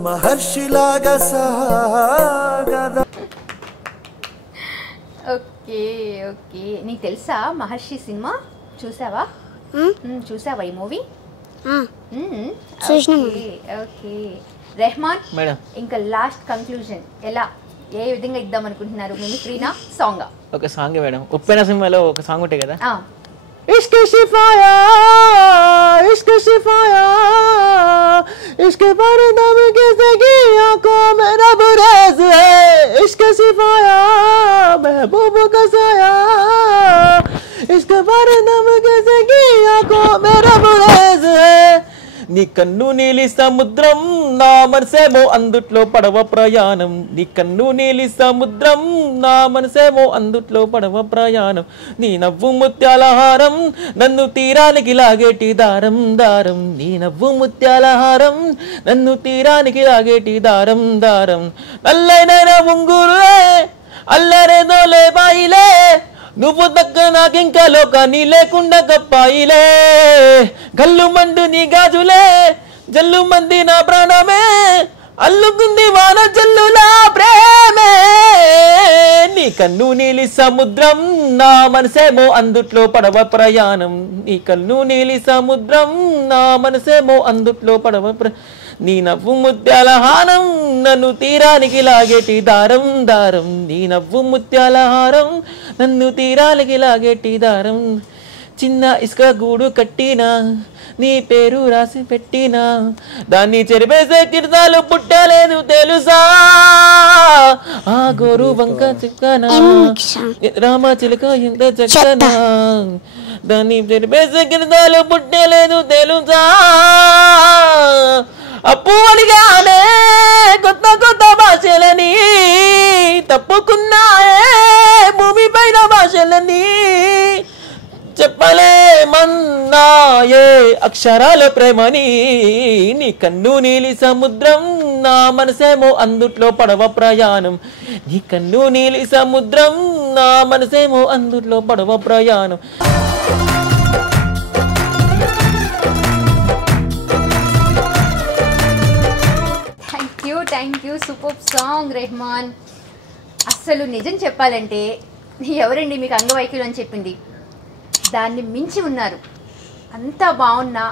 మహర్షిలాగా సాగదా. Okay okay. నీకు తెలుసా మహర్షి సినిమా చూసావా? చూసావా ఈ మూవీ? ఓకే. రెహమాన్ మేడం ఇంకా లాస్ట్ కంక్లూజన్ ఏ విధంగా ఇద్దాం అనుకుంటున్నారు? మిమిక్రీనా సాంగ్? ఒక సాంగ్ మేడం. ఉప్పెన సినిమాలో ఒక సాంగ్ ఉంటాయి కదా, इश्क शिफाया इश्क शिफाया इश्क परदम किसकी आंखों में रब रेज़ है इश्क शिफाया महबूब का साया इश्क परदम किसकी आंखों में रब रेज़ है నీ కన్ను నీలి సముద్రం నా మనసేమో అందుట్లో పడవ ప్రయాణం నీ కన్ను నీలి సముద్రం నా మనసేమో అందుట్లో పడవ ప్రయాణం నీ నవ్వు ముత్యాల హారం నన్ను తీరానికి లాగేటి దారం దారం నీ నవ్వు ముత్యాల హారం నన్ను తీరానికి లాగేటి దారం దారం నల్లైన ఉంగురులే అల్లరే దోలే బాయిలే నువ్వు దక్క నాకింకా లోకాన్ని లేకుండా కప్పాయిలే గల్లు మండు నీ గాజులే జల్లు మంది నా ప్రాణమే అల్లుకుంది వాన జల్లులా ప్రేమే నీ కన్ను నీలి సముద్రం నా మనసేమో అందుట్లో పడవ ప్రయాణం నీ కన్ను నీలి సముద్రం నా మనసేమో అందుట్లో పడవ నీ నవ్వు ముత్యాల హారం నన్ను తీరానికి లాగేటి దారం దారం నీ నవ్వు ముత్యాల హారం నన్ను తీరానికి లాగేటి దారం చిన్న ఇసుక గూడు కట్టినా నీ పేరు రాసి పెట్టినా దాన్ని చెరిపేసే కిర్దాలు పుట్టలేదు తెలుసా ఆ గోరు వంక చిక్కనా రామ చిలుక ఎంత చక్కనా దాన్ని చెరిపేసే కిర్దాలు పుట్టలేదు తెలుసా అప్పు అడిగానే కొత్త కొత్త భాషలని తప్పుకున్నాయే భూమి పైన భాషలని చెప్పలేమన్నాయే అక్షరాల ప్రేమని నీ కన్ను నీలి సముద్రం నా మనసేమో అందుట్లో పడవ ప్రయాణం నీ కన్ను నీలి సముద్రం నా మనసేమో అందుట్లో పడవ ప్రయాణం. Thank you super song Rahman. అస్సలు నిజం చెప్పాలంటే ఎవరండి మీకు అంగవైకల్యం అని చెప్పింది? దాన్ని మించి ఉన్నారు. అంతా బాగున్నా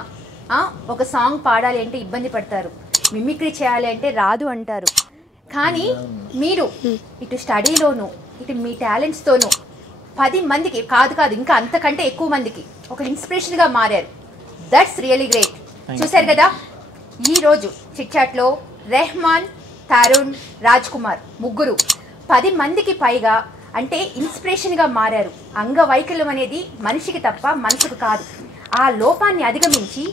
ఒక సాంగ్ పాడాలి అంటే ఇబ్బంది పడతారు, మిమిక్రీ చేయాలి అంటే రాదు అంటారు. కానీ మీరు ఇటు స్టడీలోను ఇటు మీ టాలెంట్స్తోనూ 10 మందికి కాదు ఇంకా అంతకంటే ఎక్కువ మందికి ఒక ఇన్స్పిరేషన్గా మారారు. That's really great. చూశారు కదా ఈరోజు చిట్చాట్లో రెహమాన్, తరుణ్, రాజ్ కుమార్ ముగ్గురు 10 మందికి పైగా అంటే ఇన్స్పిరేషన్గా మారారు. అంగవైకల్యం అనేది మనిషికి తప్ప మనసుకు కాదు. ఆ లోపాన్ని అధిగమించి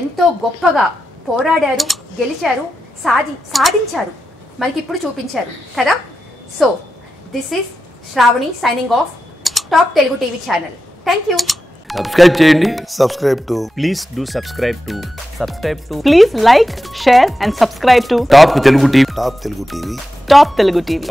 ఎంతో గొప్పగా పోరాడారు, గెలిచారు, సాధించారు, మనకి ఇప్పుడు చూపించారు కదా. So this is Shravani signing off top Telugu TV channel. Thank you. Subscribe చేయండి. Please do subscribe to. Please like, share and subscribe to top Telugu TV. Top Telugu TV.